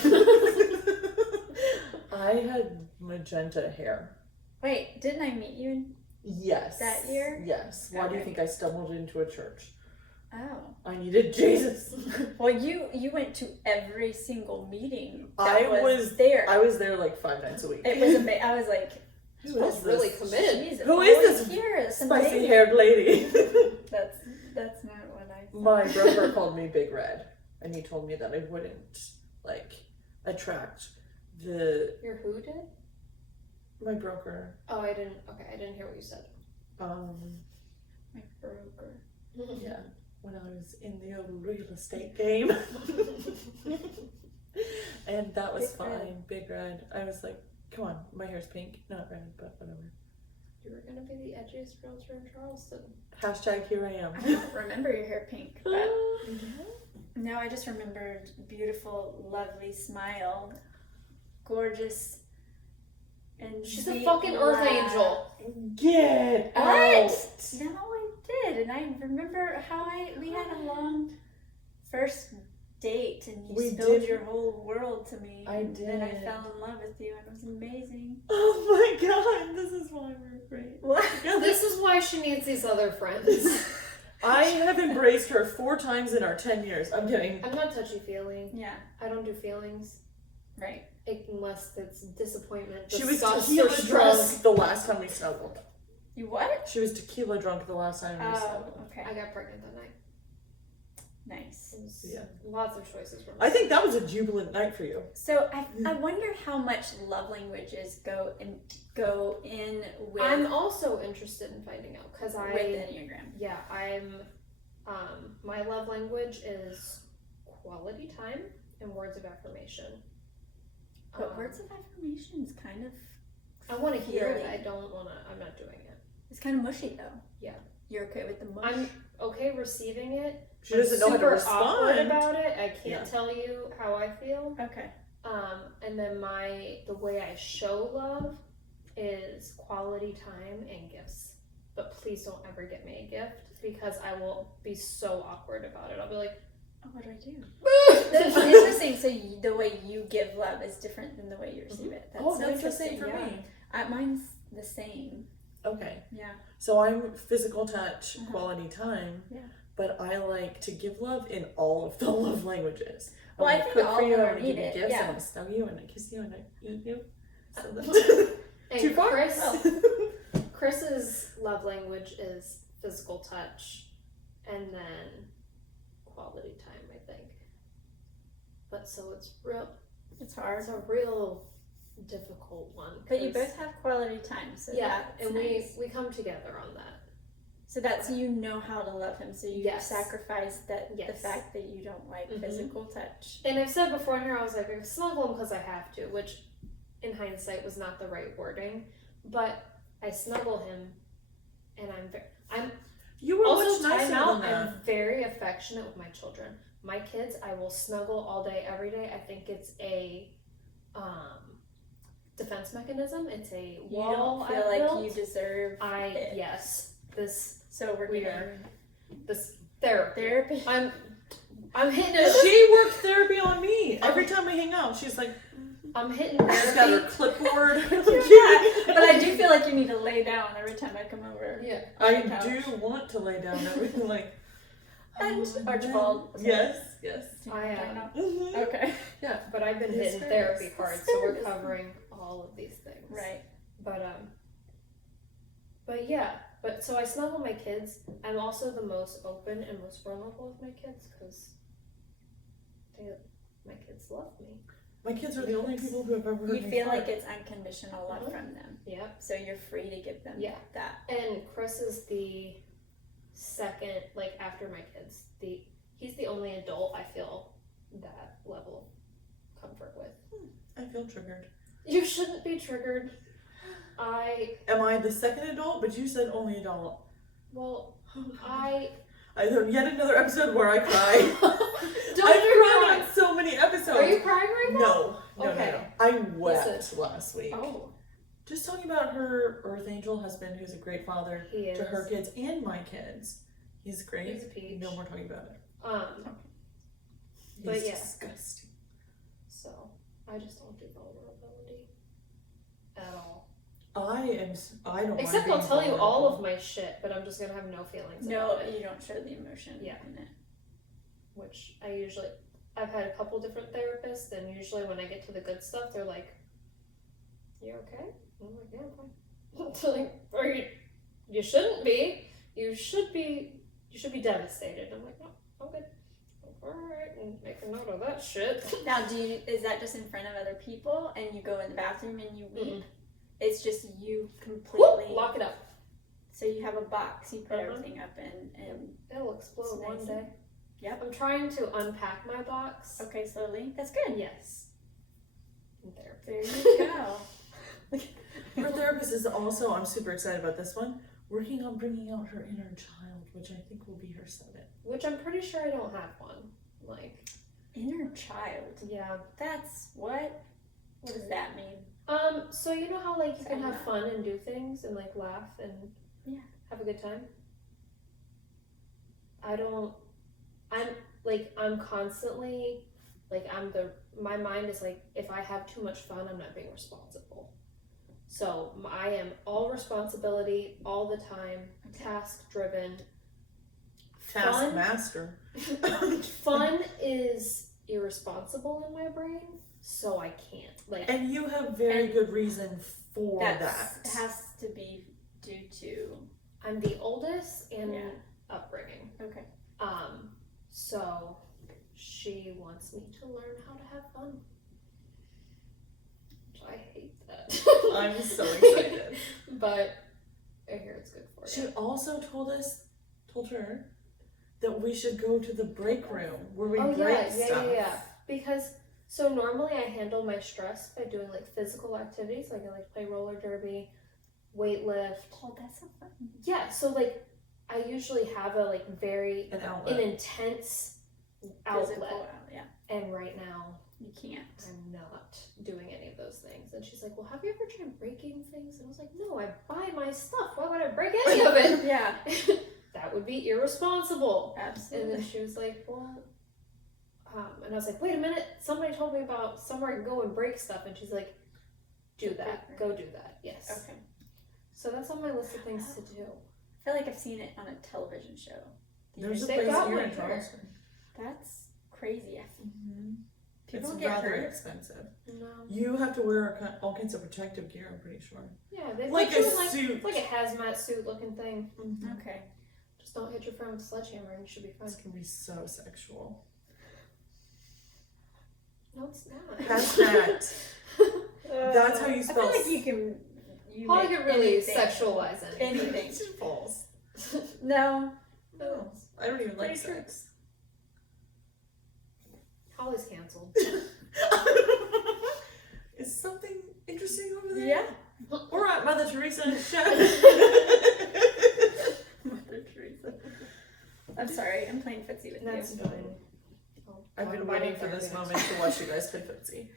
I had magenta hair. Wait, didn't I meet you in Yes. that year? Yes. Why do you Okay. think I stumbled into a church? Oh. I needed Jesus. Well, you went to every single meeting. I was there. I was there like 5 nights a week. It was amazing. I was like, Who is really this committed. Jesus, Who is always this here? It's spicy amazing. haired lady? That's not what I thought. My brother called me Big Red, and he told me that I wouldn't attract Your who did? my broker. Oh, I didn't hear what you said. My broker. Yeah, when I was in the old real estate game. And that was Big fine. Red. Big Red. I was like, come on, my hair's pink, not red, but whatever. You were gonna be the edgiest realtor in Charleston. Hashtag here I am. I don't remember your hair pink, but no, I just remembered beautiful, lovely smile, gorgeous, and She's a sweet fucking earth laugh. angel. Get What? out! No, I did, and I remember how we had a long first date, and you We spilled did. your whole world to me. I and then I did. fell in love with you, and it was amazing. Oh my god, this is why we're great. What? This is why she needs these other friends. I have embraced her 4 times in our 10 years. I'm kidding. I'm not touchy-feely. Yeah, I don't do feelings. right. Unless it's disappointment, She was disgust, tequila or stress. drunk the last time we snuggled. You what? She was tequila drunk the last time we Oh, snuggled. okay. I got pregnant that night. Nice. It was Yeah. lots of choices. Were I think that was a jubilant night for you. So I wonder how much love languages go in with I'm also interested in finding out because with Enneagram. Yeah, I'm. My love language is quality time and words of affirmation. But words of affirmation is kind of I want to hear it. feeling. I don't want to. I'm not doing it. It's kind of mushy though. Yeah. You're okay with the mush? I'm okay receiving it. She doesn't know how to Super awkward respond. about it. I can't tell you how I feel. Okay. And then the way I show love is quality time and gifts. But please don't ever get me a gift because I will be so awkward about it. I'll be like, oh, what do I do? That's interesting. So the way you give love is different than the way you receive it. That's That's the same for me. Mine's the same. Okay. Yeah. So I'm physical touch, quality time. Yeah. But I like to give love in all of the love languages. Well, I I'm think cook all for you, of them I'm gonna give need you it, gifts, yeah. and I'm gonna snuggle you, and I kiss you, and I eat you. So that's and too far. Chris's love language is physical touch and then quality time, I think. But so it's hard. It's a real difficult one. But you both have quality time, so yeah, that's and nice. we come together on that. So that's you know how to love him. So you Yes. sacrifice the Yes. fact that you don't like physical touch. And I've said before here, I was like, I snuggle him because I have to, which in hindsight was not the right wording. But I snuggle him, and I'm You were also much nicer time out. than that. I'm very affectionate with my children. My kids, I will snuggle all day, every day. I think it's a defense mechanism. It's a wall. You don't feel I've like built. you deserve it. Yes, this So we're this therapy. therapy. I'm hitting it. She worked therapy on me. Every time we hang out, she's like, I'm hitting she's got her therapy. clipboard. But I do feel like you need to lay down every time I come over. Yeah. I do want to lay down everything like. And oh, Archibald. Yes, yes. I Mhm. Okay. Yeah. But I've been It's hitting fair. therapy hard, so we're It's fair. covering all of these things. Right. But yeah. But so I snuggle my kids. I'm also the most open and most vulnerable with my kids because my kids love me. My kids are the only people who have ever heard You me feel fart. like it's unconditional love from them. Yep. So you're free to give them Yeah. that. And Chris is the second, like after my kids, he's the only adult I feel that level of comfort with. I feel triggered. You shouldn't be triggered. Am I the second adult? But you said only adult. I Yet another episode where I cry. don't I've you cried cry. on so many episodes. Are you crying right now? No. Okay. No. I wept Listen. last week. Oh, Just talking about her Earth Angel husband, who's a great father he is. to her kids and my kids. He's great. He's a peach. No more talking about it. He's But yeah. disgusting. So I just don't do vulnerability at all. I don't. Except mind I'll tell being you all vulnerable. of my shit, but I'm just gonna have no feelings No, about it. you don't show the emotion Yeah. in it. Which I've had a couple different therapists, and usually when I get to the good stuff, they're like, "You okay?" And I'm like, "Yeah, I'm fine." It's like, you shouldn't be. You should be devastated. I'm like, "No, I'm good." Alright, and make a note of that shit. Now, is that just in front of other people and you go in the bathroom and you weep? Mm-mm. It's just you completely. Whoop, lock it up. So you have a box you put Uh-huh. everything up in, and It'll explode It's one nice. day. Yep. I'm trying to unpack my box. okay, slowly. That's good. Yes. In therapy. There you go. Her therapist is also. I'm super excited about this one. Working on bringing out her inner child, which I think will be her 7. Which I'm pretty sure I don't have one. Like, Inner child. yeah. That's what? What does that mean? So you know how like you can have Suzanna. fun and do things and like laugh and have a good time? I'm constantly like my mind is like, if I have too much fun, I'm not being responsible. So I am all responsibility all the time, task driven. Taskmaster. Fun is irresponsible in my brain, so I can't. Like, And you have very good reason for that. Has to be due to. I'm the oldest and Yeah. upbringing. Okay. So she wants me to learn how to have fun. Which I hate that. I'm so excited. But I hear it's good for She you. also told her that we should go to the break room where we Oh break yeah, stuff. yeah. Because so normally I handle my stress by doing like physical activities, like I like to play roller derby, weight lift. Oh, that's so fun. Yeah, so like I usually have a like very An outlet. an intense Physical outlet. yeah. And right now You can't. I'm not doing any of those things. And she's like, well, have you ever tried breaking things? And I was like, no, I buy my stuff. Why would I break any of it? Yeah. That would be irresponsible. Absolutely. And then she was like, well, and I was like, wait a minute. Somebody told me about somewhere I can go and break stuff. And she's like, do that. Go do that. Yes. Okay. So that's on my list of things to do. I feel like I've seen it on a television show. There's a They place got here one in here. Charleston. That's crazy. It's People get rather hurt. expensive. No. You have to wear all kinds of protective gear, I'm pretty sure. Yeah, they Like put you a in like, suit. like a hazmat suit looking thing. Okay. Just don't hit your friend with a sledgehammer and you should be fine. This can be so sexual. No, it's not. Hazmat. That's how you I spell. feel like you can. Paul, make you're really anything. sexualizing. Anything. It's just false. No. No, I don't even like Pretty true. sex. Holly's canceled. Is something interesting over there? Yeah. We're at Mother Teresa's show. Mother Teresa. I'm sorry. I'm playing footsie with That's you. fine. I've been Talk waiting about for it this there. moment to watch you guys play footsie.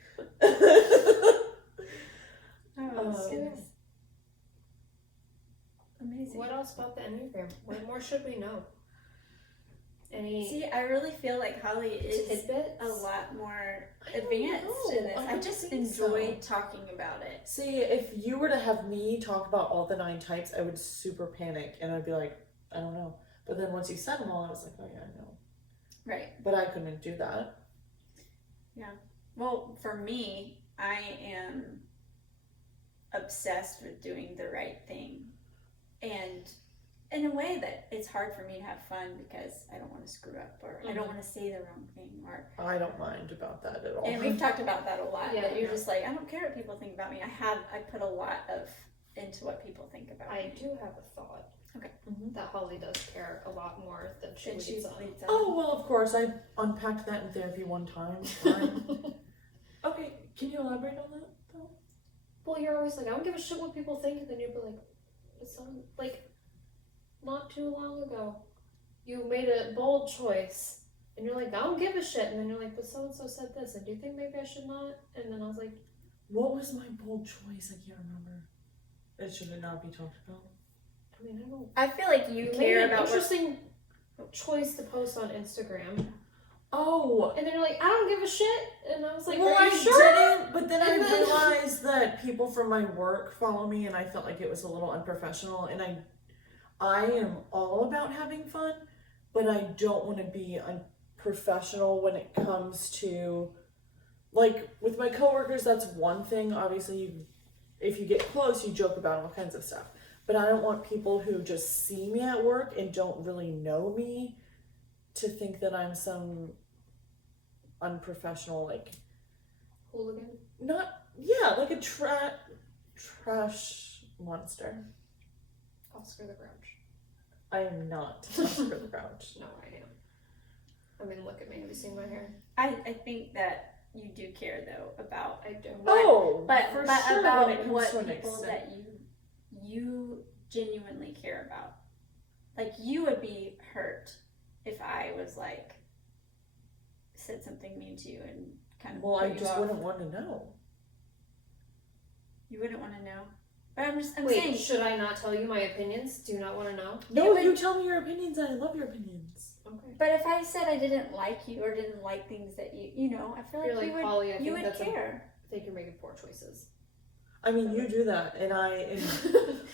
Oh, goodness. Amazing. What else about the Enneagram? What more should we know? Any See, I really feel like Holly is tidbits? a lot more I don't advanced know. in this. I I don't just think enjoyed talking about it. See, if you were to have me talk about all the 9 types, I would super panic and I'd be like, I don't know. But then once you said them all, I was like, oh yeah, I know. Right. But I couldn't do that. Well, for me, I am obsessed with doing the right thing. And in a way that it's hard for me to have fun because I don't want to screw up or I don't want to say the wrong thing or I don't mind about that at all. and we've talked about that a lot. Yeah. That you're just like, I don't care what people think about me. I put a lot of into what people think about I me. do have a thought. Okay. That Holly does care a lot more than she And she leads on. leads on. Oh, well, of course. I unpacked that in therapy one time. Fine. Okay, can you elaborate on that, though? Well, you're always like, I don't give a shit what people think, and then you'll be like, but someone, like, not too long ago, you made a bold choice, and you're like, I don't give a shit, and then you're like, but so-and-so said this, and do you think maybe I should not? And then I was like, What was my bold choice? I can't remember. It should not be talked about. I mean, I don't. I feel like you You made care an about what interesting choice to post on Instagram, Oh, and then you're like, I don't give a shit, and I was like, well, are I you sure? didn't, but then I And then- realized that people from my work follow me, and I felt like it was a little unprofessional, and I am all about having fun, but I don't want to be unprofessional when it comes to, like, with my coworkers, that's one thing. Obviously, if you get close, you joke about all kinds of stuff, but I don't want people who just see me at work and don't really know me to think that I'm some unprofessional, like, Hooligan. like a trash monster. Oscar the Grouch. I am not Oscar the Grouch. No, I am. I mean, look at me. Have you seen my hair? I think that you do care though about I do. but for but sure about when it comes what to an people extent. that you genuinely care about. Like you would be hurt if I was like said something mean to you and kind of Well, I put you just off. wouldn't want to know. You wouldn't want to know. But I'm Wait, saying should I not tell you my opinions? Do you not want to know? No, but- you tell me your opinions and I love your opinions. Okay. but if I said I didn't like you or didn't like things that you know, I feel You're like like, you would Holly, I you think would that's care. I think you're making poor choices. I mean, you do that, and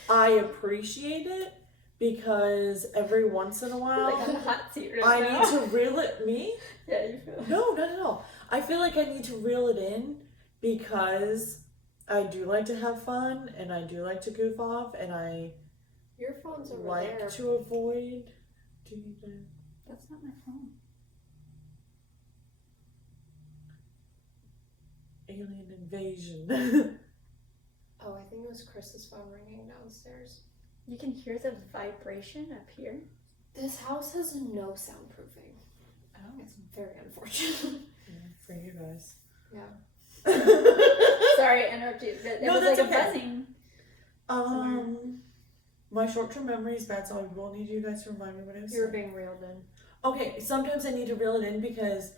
I appreciate it because every once in a while Like on the hot seat right I now. need to reel it. Me? Yeah, you feel. No, not at all. I feel like I need to reel it in because I do like to have fun and I do like to goof off and I Your phone's over like there. to avoid doing that. That's not my phone. Alien invasion. Oh, I think it was Chris's phone ringing downstairs. You can hear the vibration up here. This house has no soundproofing. Oh. It's very unfortunate. For you guys. Yeah. Sorry, I interrupted you. But it No, was that's like a okay. buzzing. My short-term memory is bad, so I will need you guys to remind me what I was You're saying. being reeled in. Okay, sometimes I need to reel it in because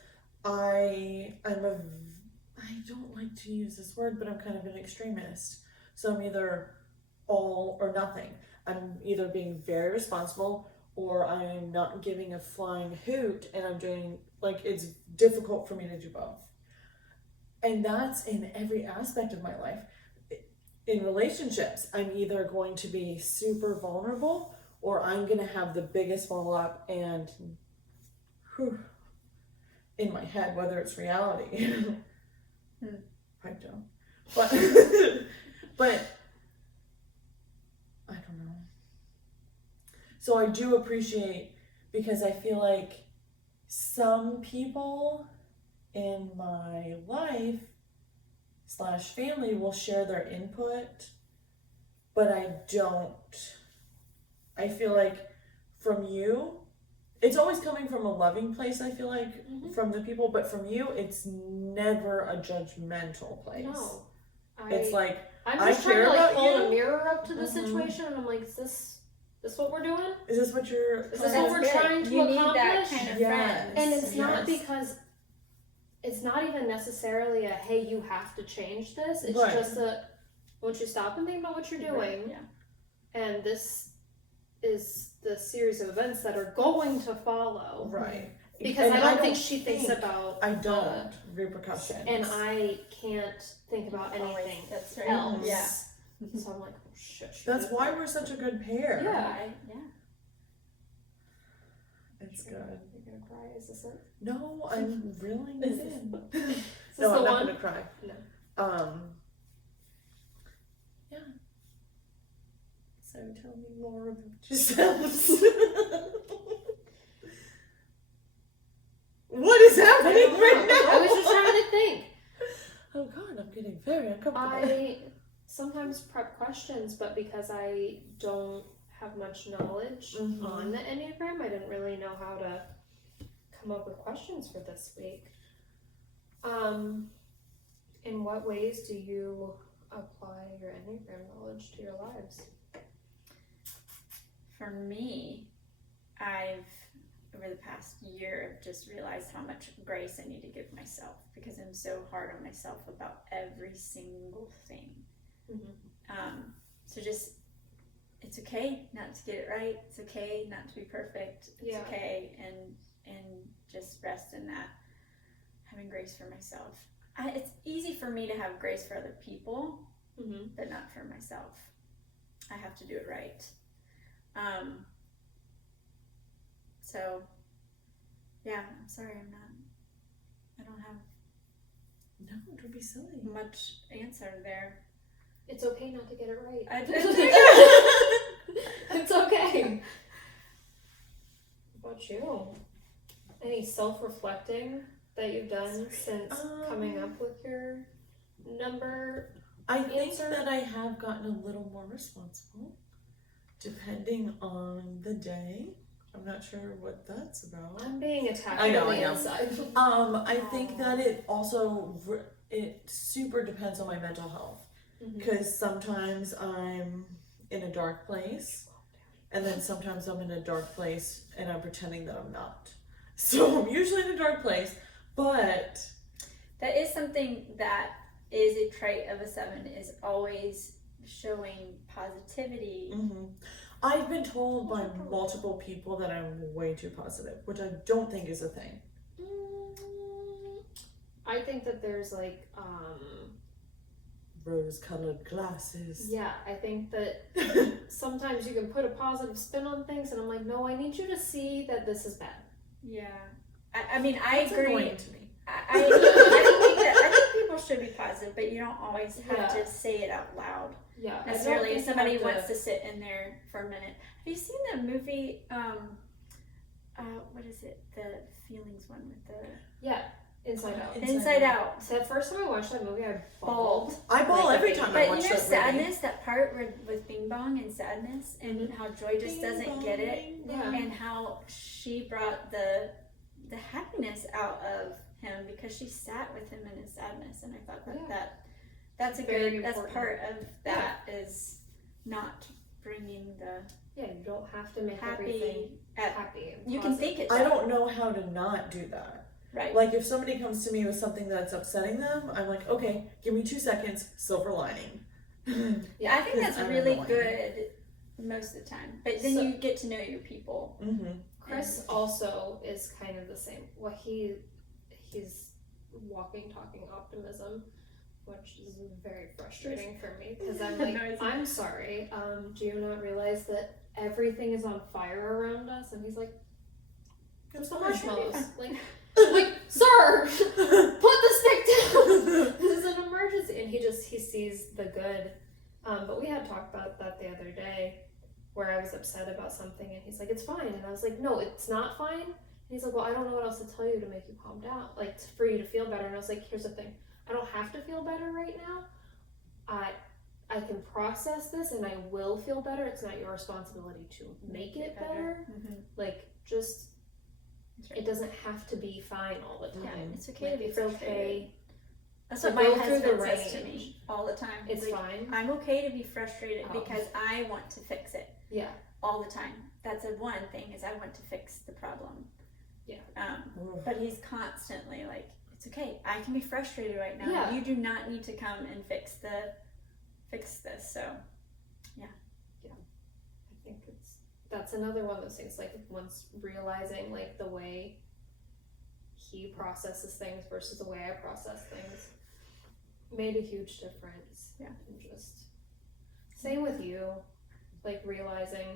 I don't like to use this word, but I'm kind of an extremist. So I'm either all or nothing. I'm either being very responsible or I'm not giving a flying hoot and I'm doing, like, it's difficult for me to do both. And that's in every aspect of my life. In relationships, I'm either going to be super vulnerable or I'm going to have the biggest fall up and in my head, whether it's reality. I don't. But but I don't know. So I do appreciate, because I feel like some people in my life / family will share their input, but I don't. I feel like from you, it's always coming from a loving place, I feel like, from the people, but from you, it's never a judgmental place. No. It's like, I'm I just trying care to, like, about hold you. a mirror up to the situation, and I'm like, is this what we're doing? Is this what you're... Is this what we're trying to you accomplish? need that kind of friend. And it's not Yes. because, it's not even necessarily a, hey, you have to change this. It's Right. just a, won't you stop and think about what you're doing? Yeah. And this is the series of events that are going to follow. Right. Because And I don't think she thinks think- about I don't. Repercussions. and I can't think about anything That's right. else. Yeah. So I'm like, oh shit. she That's did why that. we're such a good pair. Yeah. Yeah. It's You're good. gonna cry? Is this it? No, I'm reeling Is it this- in. Is this No, the I'm not one? gonna cry. No. Yeah. So tell me more about yourselves. What is happening right now? I was just trying to think. Oh God, I'm getting very uncomfortable. I sometimes prep questions, but because I don't have much knowledge Mhm. on the Enneagram, I didn't really know how to come up with questions for this week. In what ways do you apply your Enneagram knowledge to your lives? For me, I've over the past year just realized how much grace I need to give myself because I'm so hard on myself about every single thing. So just, it's okay not to get it right. It's okay not to be perfect. It's okay, and just rest in that, having grace for myself. It's easy for me to have grace for other people, but not for myself. I have to do it right. So, yeah, I'm sorry, I don't have No, don't be silly. much answer there. It's okay not to get it right. I It's okay. What about you? Any self-reflecting that you've done since coming up with your number? I think Answer? that I have gotten a little more responsible, depending on the day. I'm not sure what that's about. I'm being attacked I know, from I the know. inside. I think that it also it super depends on my mental health, because sometimes I'm in a dark place, and then sometimes I'm in a dark place and I'm pretending that I'm not. So I'm usually in a dark place, but that is something that is a trait of a 7, is always showing positivity. I've been told by multiple people that I'm way too positive, which I don't think is a thing. I think that there's like, Rose-colored glasses. yeah, I think that sometimes you can put a positive spin on things, and I'm like, no, I need you to see that this is bad. Yeah. I mean, I That's agree. annoying to me. I think people should be positive, but you don't always have to say it out loud. Yeah, Necessarily, if somebody wants to sit in there for a minute. Have you seen the movie? What is it? The feelings one with the Inside Out. Inside Out. So the first time I watched that movie, I bawled. I bawl Like, every time I But watch you know, that sadness. That part with Bing Bong and sadness, and how Joy just doesn't get it, and how she brought the happiness out of him because she sat with him in his sadness, and I thought that's a Very good. That's important. part of that is not bringing the Yeah, you don't have to make happy everything at, happy. And you can positive. think it's I don't know how to not do that. right. Like if somebody comes to me with something that's upsetting them, I'm like, okay, give me 2 seconds, silver lining. Yeah, I think that's I'm really annoying. good most of the time. But then So- you get to know your people. Mm-hmm. Chris also is kind of the same. Well, he's walking, talking optimism, which is very frustrating for me because I'm like, No, I'm sorry. Do you not realize that everything is on fire around us? And he's like, It's the fine. marshmallows. Like, sir, put the stick down. This is an emergency, and he sees the good. But we had talked about that the other day, where I was upset about something, and he's like, "It's fine," and I was like, "No, it's not fine." And he's like, "Well, I don't know what else to tell you to make you calm down, like for you to feel better." And I was like, "Here's the thing, I don't have to feel better right now. I can process this, and I will feel better. It's not your responsibility to make it better. Mm-hmm. Like, just." Right. It doesn't have to be fine all the Yeah, time. it's okay to be it's frustrated. okay. That's to what my go through husband the says to range. me all the time. It's Like, fine. I'm okay to be frustrated Oh. because I want to fix it Yeah. all the time. That's one thing is I want to fix the problem. Yeah. But he's constantly like, it's okay. I can be frustrated right now. Yeah. You do not need to come and fix this. So I think that's another one of those things. Like once realizing like the way he processes things versus the way I process things made a huge difference. Yeah. And just same with you, like realizing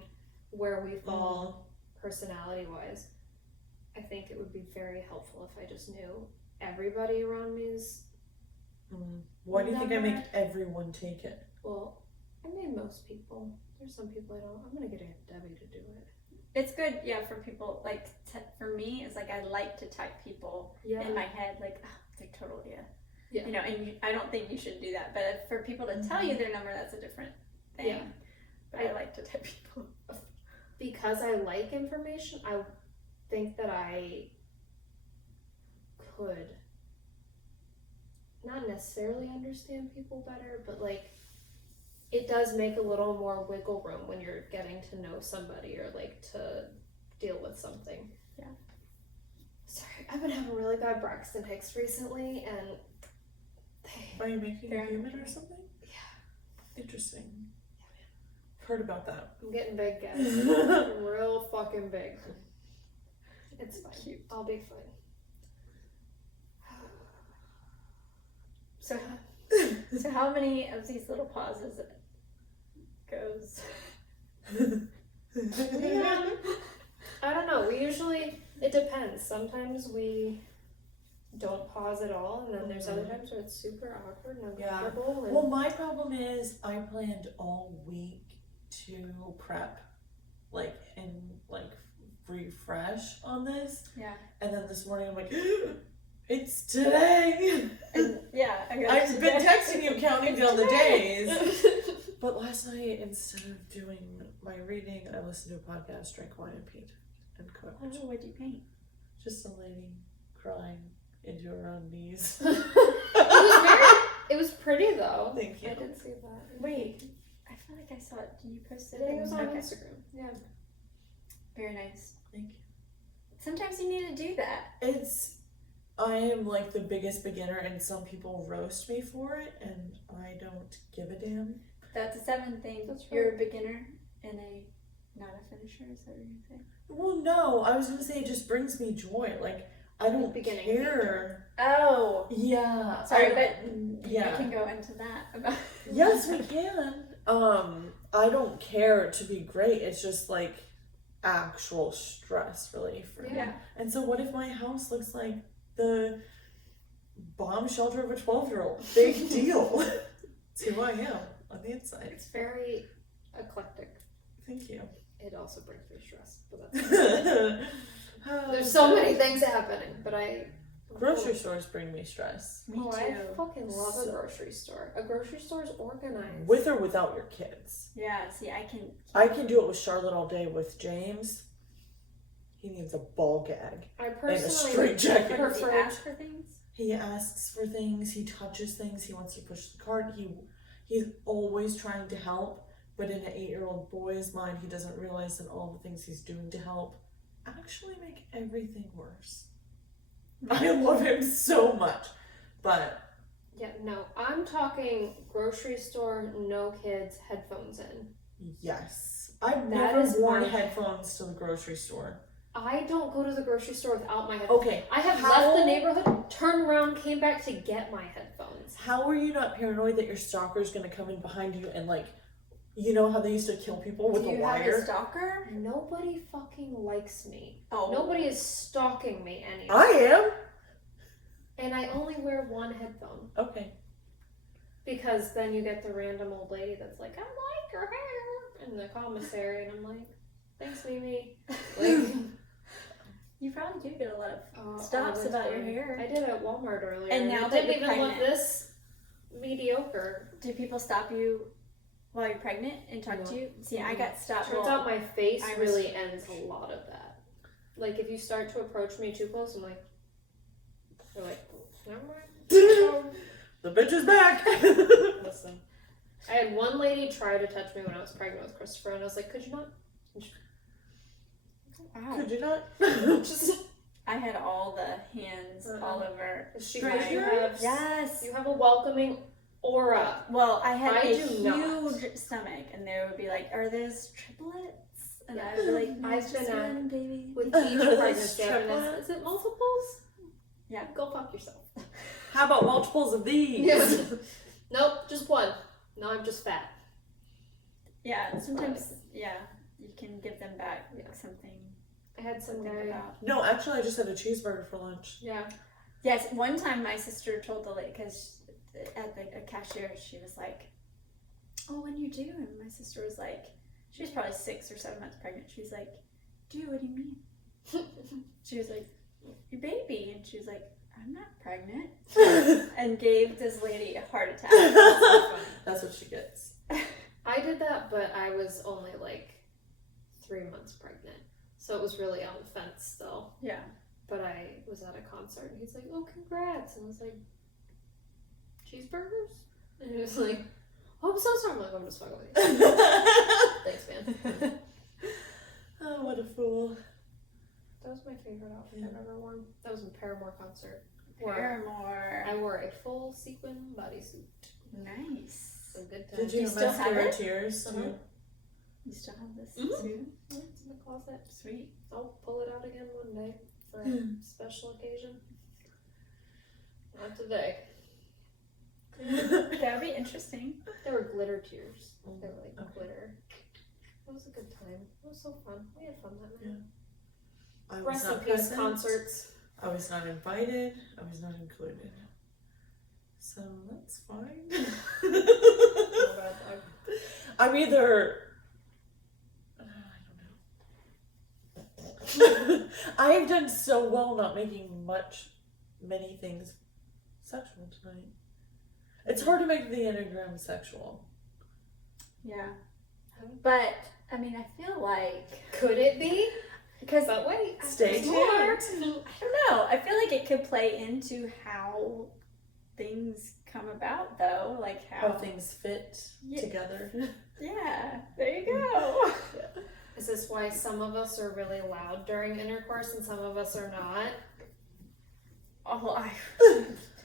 where we fall personality wise. I think it would be very helpful if I just knew everybody around me is Why do you think I make Number- everyone take it? well. I mean, most people. There's some people I don't. I'm gonna get Aunt Debbie to do it. it's good, yeah, for people like for me. It's like I like to type people Yeah. in my head, like they're totally Yeah. you know. And I don't think you should do that. But if, for people to tell you their number, that's a different thing. Yeah. But I like to type people. Because I like information, I think that I could not necessarily understand people better, but like it does make a little more wiggle room when you're getting to know somebody or like to deal with something. Yeah. Sorry, I've been having really bad Braxton Hicks recently, and Are you making They're- a human or something? Yeah. Interesting. Heard about that. I'm getting big, guys. I'm real fucking big. It's fine. Cute. I'll be fine. So how many of these little pauses goes? I don't know. We usually, it depends. Sometimes we don't pause at all, and then there's other times where it's super awkward and Yeah. uncomfortable. And Well, my problem is I planned all week to prep, like, and like refresh on this, Yeah. and then this morning I'm like, it's today. And yeah, I've been texting you counting down the days. But last night, instead of doing my reading, I listened to a podcast, drank wine, and peed, and cooked. Oh, what'd you paint? Just a lady crying into her own knees. It was pretty though. Thank you. I did see that. Wait, I feel like I saw it. Did you post I it? think it was on Okay. Instagram. Yeah. Very nice. Thank you. Sometimes you need to do that. I am like the biggest beginner, and some people roast me for it, and I don't give a damn. That's a 7 thing. That's You're a beginner and not a finisher. Is that what you're saying? Well, no, I was gonna say it just brings me joy. Like, I don't Beginning care. Oh, Yeah. sorry, I- but yeah. we can go into that about. Yes, we can. I don't care to be great. It's just like actual stress relief for me. Yeah. And so, what if my house looks like the bomb shelter of a 12-year-old? Big deal. It's who I am on the inside. It's very eclectic. Thank you. It also brings me stress, but that's there's so many things happening. But Grocery stores bring me stress. Me Oh, too. I fucking love a So- grocery store. A grocery store is organized. With or without your kids. Yeah. See, I can. I can do it with Charlotte all day. With James, he needs a ball gag I and a personally straight jacket. Does he prefer. ask for things? He asks for things, he touches things, he wants to push the cart, he's always trying to help, But in an 8-year-old boy's mind, he doesn't realize that all the things he's doing to help actually make everything worse. I love him so much, but Yeah, no. I'm talking grocery store, no kids, headphones in. yes, I've That never is worn my- headphones to the grocery store. I don't go to the grocery store without my headphones. Okay, I have how- left the neighborhood, turned around, came back to get my headphones. How are you not paranoid that your stalker's gonna come in behind you and like, you know how they used to kill people with Do a you have a wire? stalker? Nobody fucking likes me. Oh. Nobody is stalking me anymore. I am. And I only wear one headphone. Okay. Because then you get the random old lady that's like, I like your hair in the commissary, and I'm like, thanks, Mimi. Like, You probably do get a lot of all stops the about your time. hair. I did at Walmart earlier. And now it that didn't you're even look pregnant. this mediocre. Do people stop you while you're pregnant and talk to you? See, I got stopped. Turns out my face I was- really ends a lot of that. Like if you start to approach me too close, I'm like, they're like, never mind. The bitch is back. Listen, I had one lady try to touch me when I was pregnant with Christopher, and I was like, could you not? Wow. Could you not? Just I had all the hands all over. she Right. goes, you have Yes. you have a welcoming aura. Well, I had I a do not. huge stomach, and they would be like, "Are those triplets?" And Yeah. I would be like, "No, I've it's been just at- one, baby." With each pregnancy, I've been Triplets? asked, is it multiples? Yeah. Go fuck yourself. How about multiples of these? Nope, just one. No, I'm just fat. Yeah, sometimes, yeah, you can give them back Yeah. something I had to some think guy. about. No, actually, I just had a cheeseburger for lunch. Yeah. Yes, one time my sister told the lady, because at the cashier, she was like, "Oh, when you due?" And my sister was like, she was probably 6 or 7 months pregnant. She was like, "Due? What do you mean?" She was like, "Your baby." And she was like, "I'm not pregnant." And gave this lady a heart attack. That's what she gets. I did that, but I was only like 3 months pregnant. So it was really on the fence still. Yeah. But I was at a concert and he's like, oh, congrats. And I was like, cheeseburgers? And he was like, oh, I'm so sorry. I'm like, I'm just fucking with you. Thanks, man. Oh, what a fool. That was my favorite outfit Yeah. I've ever worn. That was a Paramore concert. Where Paramore. I wore a full sequin bodysuit. Nice. A good time. Did you you still have mascara it? tears too? Uh-huh. You still have this Mhm. suit? Yeah, it's in the closet. Sweet. I'll pull it out again one day for a special occasion. Not today. That'd be interesting. They were glitter tears. They were like Okay. glitter. It was a good time. It was so fun. We had fun that night. I was Rest in not peace present. concerts. I was not invited. I was not included. So that's fine. I'm either. I don't know. I've done so well not making many things sexual tonight. It's hard to make the Enneagram sexual. Yeah. But, I mean, I feel like, Could it be? because, But wait. Stay there's more. I don't know, I feel like it could play into how things come about, though. Like How how, things fit Yeah. together. yeah, there you go. Is this why some of us are really loud during intercourse and some of us are not? Oh, I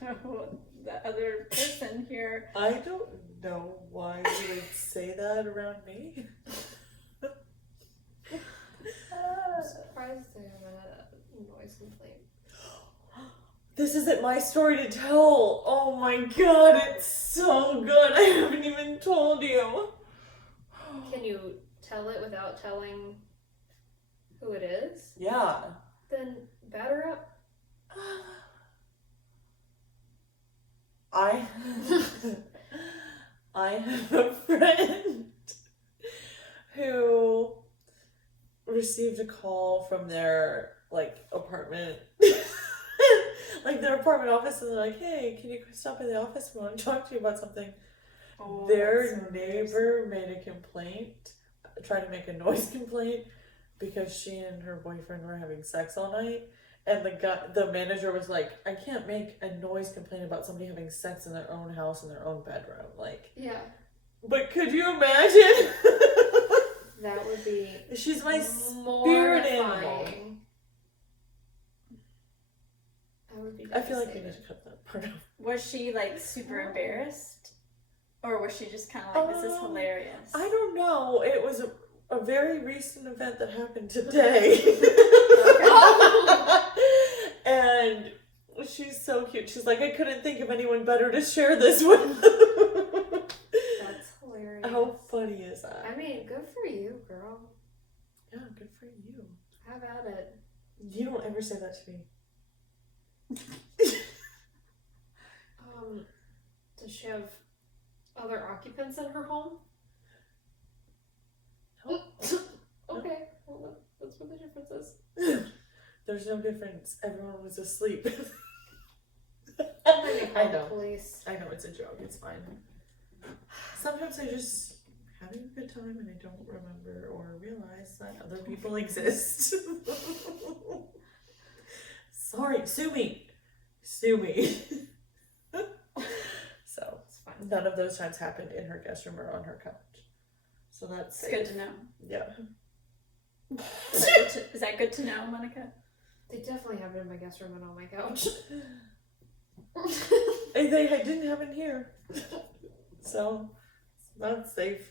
know the other person here. I don't know why you would say that around me. I'm surprised they haven't had a noise complaint. This isn't my story to tell. Oh my god, it's so good. I haven't even told you. Can you tell it without telling who it is? Yeah. Then batter up. I have a friend who received a call from their apartment their apartment office, and they're like, hey, can you stop by the office? We want to talk to you about something. Oh, Their that's so neighbor made a complaint, tried to make a noise complaint because she and her boyfriend were having sex all night. And the manager was like, I can't make a noise complaint about somebody having sex in their own house in their own bedroom. Like, Yeah. But could you imagine? That would be She's my spirit animal. mortifying. I would be I feel like we devastated. need to cut that part out. Was she like super embarrassed? Or was she just kind of like, this is hilarious? I don't know. It was a very recent event that happened today. And she's so cute. She's like, I couldn't think of anyone better to share this with. That's hilarious. How funny is that? I mean, good for you, girl. Yeah, good for you. Have at it. You don't ever say that to me. Does she have other occupants in her home? No. Okay, well, that's what the difference is. There's no difference. Everyone was asleep. I I know. Police. I know it's a joke. It's fine. Sometimes I just having a good time and I don't remember or realize that other people exist. Sorry, sue me. Sue me. So It's fine. none of those times happened in her guest room or on her couch. So that's It's good to know. Yeah. Is that good to know, Monica? They definitely have it in my guest room and on my couch. They didn't have it here. So that's safe.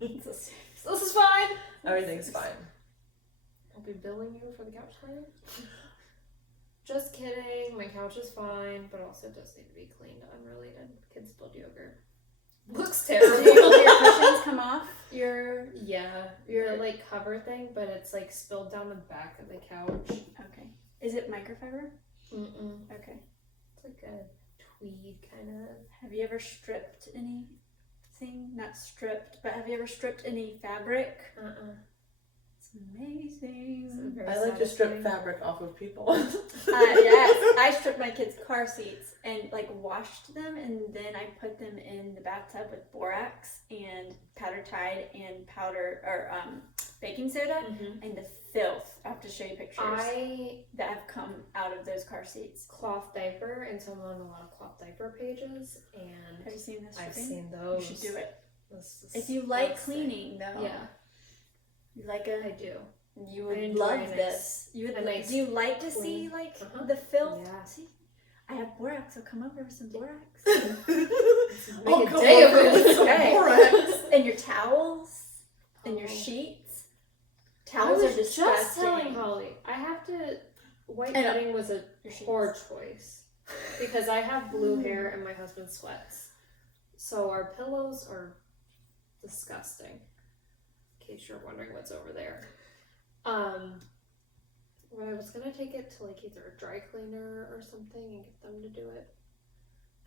This is fine. Everything's fine. I'll be billing you for the couch cleaning. Just kidding. My couch is fine, but also does need to be cleaned. Unrelated. Kids spilled yogurt. Looks Do terrible. your cushions come off? Yeah, your like cover thing, but it's like spilled down the back of the couch. Okay. Is it microfiber? Mm-mm. Okay. It's like a tweed kind of. Have you ever stripped anything? Not stripped, but have you ever stripped any fabric? It's amazing. I like to strip fabric off of people. Yes, I stripped my kids' car seats and like washed them, and then I put them in the bathtub with borax and powder Tide and powder or baking soda, and the filth. I have to show you pictures that have come out of those car seats. Cloth diaper, and so I'm on a lot of cloth diaper pages, and Have you seen this? I've stripping? seen those. You should do it. This is If you like disgusting. cleaning, though. Yeah, You like I a. do. You I would enjoy love a nice- this. You would. a nice Do you like to see clean- like Uh-huh. the filth? Yeah. See, I have borax. So come over with some borax. Make a come day of over it. with some Okay. borax. And your towels and your Oh. sheets. I Towels was are disgusting. just telling Holly, I have to. White I know. bedding was a Your sheets. poor choice because I have blue hair and my husband sweats, so our pillows are disgusting. In case you're wondering what's over there. But I was gonna take it to like either a dry cleaner or something and get them to do it.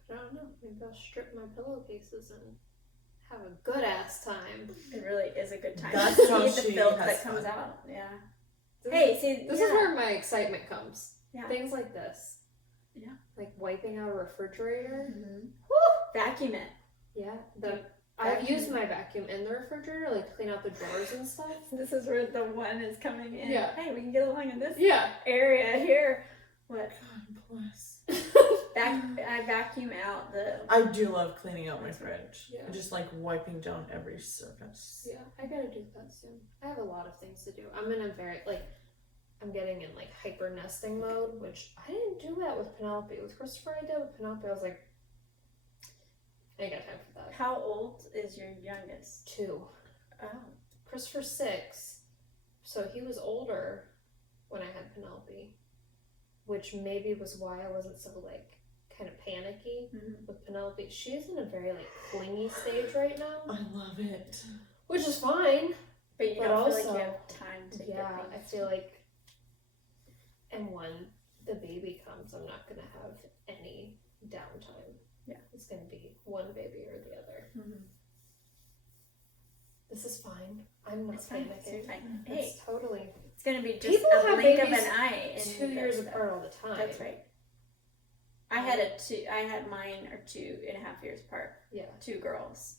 But I don't know. Maybe I'll strip my pillowcases and have a good ass time. It really is a good time. That's See how the she filth has that comes fun. out. Yeah. This Hey, see, This yeah. is where my excitement comes. Yeah. Things like this. Yeah. Like wiping out a refrigerator. Mhm. Vacuum it. Yeah. Vacuum. I've used my vacuum in the refrigerator, like to clean out the drawers and stuff. This is where the one is coming in. Yeah. Hey, we can get along in this Yeah. area here. What? God bless. I vacuum out the. I do love cleaning out my fridge. Yeah. Just like wiping down every surface. Yeah, I gotta do that soon. I have a lot of things to do. I'm in a very, I'm getting in like hyper nesting mode, which I didn't do that with Penelope. With Christopher, I did. With Penelope, I was like, I ain't got time for that. How old is your youngest? 2. Oh. Christopher's 6. So he was older when I had Penelope, which maybe was why I wasn't so kind of panicky with Penelope. She's in a very clingy stage right now, I love it. which is fine. But you But don't feel like also- you have time to Yeah, get I things. feel like, and when the baby comes, I'm not gonna have any downtime. Yeah. It's gonna be one baby or the other. Mhm. This is fine. I'm not It's fine. It's panicking. fine. It's Hey, totally it's gonna be just People a have blink of babies an eye. And 2 years that's- apart all the time. That's right. I had mine are 2.5 years apart. Yeah. 2 girls.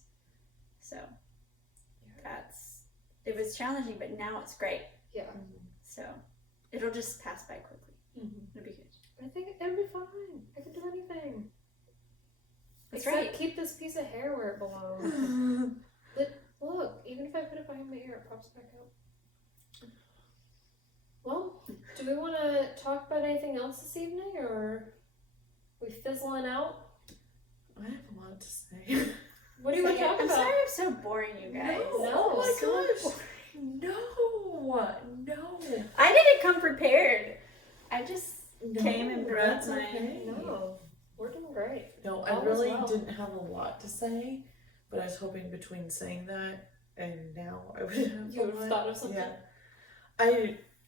So it was challenging, but now it's great. Yeah. So it'll just pass by quickly. Mm-hmm. It'll be good. I think it'll be fine. I can do anything. That's Except right. keep this piece of hair where it belongs. Look, even if I put it behind my ear, it pops back out. Well, do we want to talk about anything else this evening, or we fizzling out? I have a lot to say. What do you want to talk I'm about? sorry I'm so boring, you guys. No. Oh my so gosh. No. I didn't come prepared. I just No, came and brought that's my. okay. No, we're doing great. No, I All is really well. didn't have a lot to say, but I was hoping between saying that and now I would have You a would have lot. thought of something. Yeah.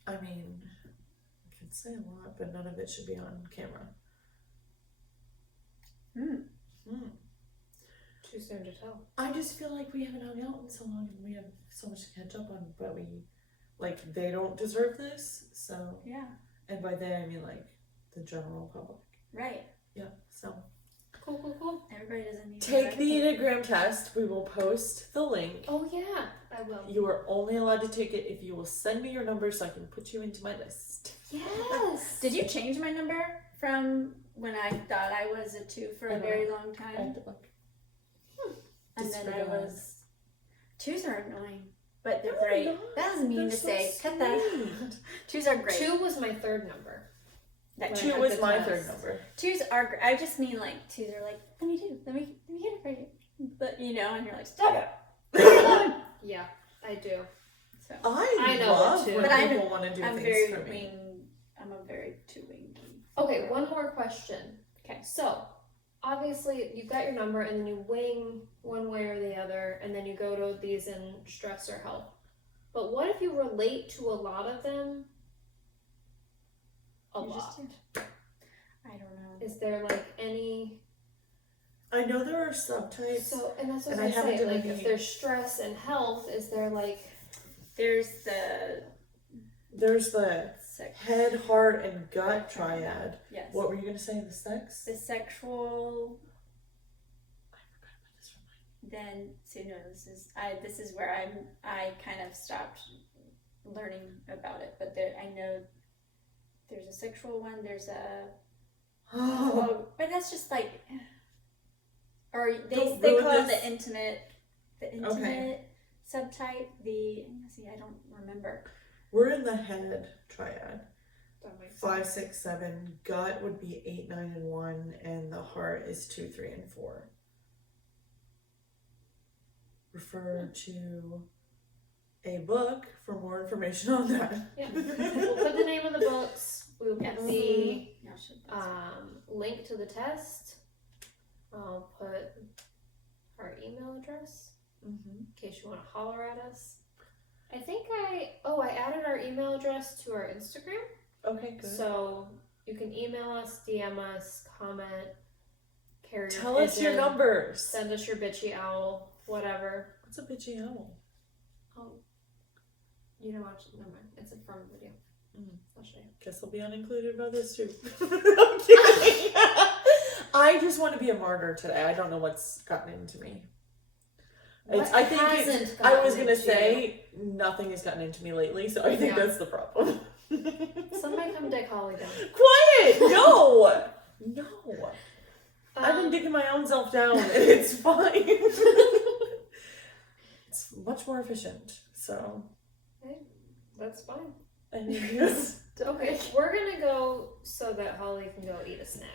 I mean, I could say a lot, but none of it should be on camera. Too soon to tell. I just feel like we haven't hung out in so long and we have so much to catch up on, but they don't deserve this, so. Yeah. And by they, I mean, the general public. Right. Yeah, so. Cool. Everybody doesn't need Take to the Enneagram test. We will post the link. Oh yeah, I will. You are only allowed to take it if you will send me your number so I can put you into my list. Yes. Did you change my number from when I thought I was a 2 for I a don't very know. long I time? have to look. And then I Disregard. was. 2s are annoying, but they're No, great. they're not. That was mean They're to so say. Cut that. sweet. 2s are great. 2 was my third number. That When I 2 took was the my test. third number. 2s are great. I just mean 2s are let me do. Let me get it for you. But and you're like, stop it. Yeah, I do. So I know love it too. when But I'm- people want to do I'm things very for me. wing. I'm a very 2-wingy. Okay, one more question. Okay. So, obviously, you've got your number, and then you wing one way or the other, and then you go to these in stress or health. But what if you relate to a lot of them? A You lot. just do. I don't know. Is there any? I know there are subtypes. So, and that's what And I I haven't say. done If any- there's stress and health, is there There's the There's the sex. head, heart, and gut triad. Yes. What were you going to say? The sex? The sexual. I forgot about this from Then this is where I kind of stopped learning about it. But I know there's a sexual one. There's a. mine. But that's just or they Don't call ruin it this. the intimate subtype. I don't remember. We're in the head triad. that makes 5, sense. 6, 7. Gut would be 8, 9, and 1, and the heart is 2, 3, and 4. Refer to a book for more information on that. Yeah. We'll put the name of the books. We'll put Yes. the Yeah, I should- link to the test. I'll put our email address in case you want to holler at us. I think I added our email address to our Instagram. Okay, good. So you can email us, DM us, comment, carry your Tell us your pigeon, numbers. send us your bitchy owl, whatever. What's a bitchy owl? Oh, you didn't watch it? Never mind. It's a from video. I'll show you. Guess I'll be unincluded by this too. I'm kidding. I just want to be a martyr today. I don't know what's gotten into me. What I think hasn't I was gotten gonna into say nothing has gotten into me lately, so I think Yeah. that's the problem. Somebody come dick Holly down. Quiet! No, no. I've been Um, digging my own self down, and it's fine. It's much more efficient. So, That's fine. anyways, Okay, we're gonna go so that Holly can go eat a snack.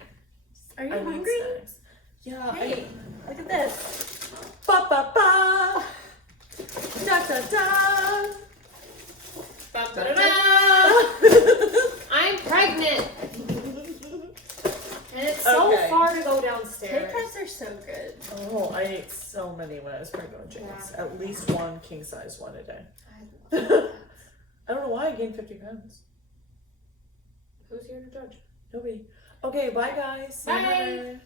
Are you I need hungry? snacks. Yeah. Hey, look at this. Ba ba ba. Da da da. I'm pregnant, and it's so Okay. far to go Kit downstairs. Kats are so good. Oh, I ate so many when I was pregnant with James. Yeah. At least one king size one a day. I love that. I don't know why I gained 50 pounds. Who's here to judge? Nobody. Okay, bye guys. Bye.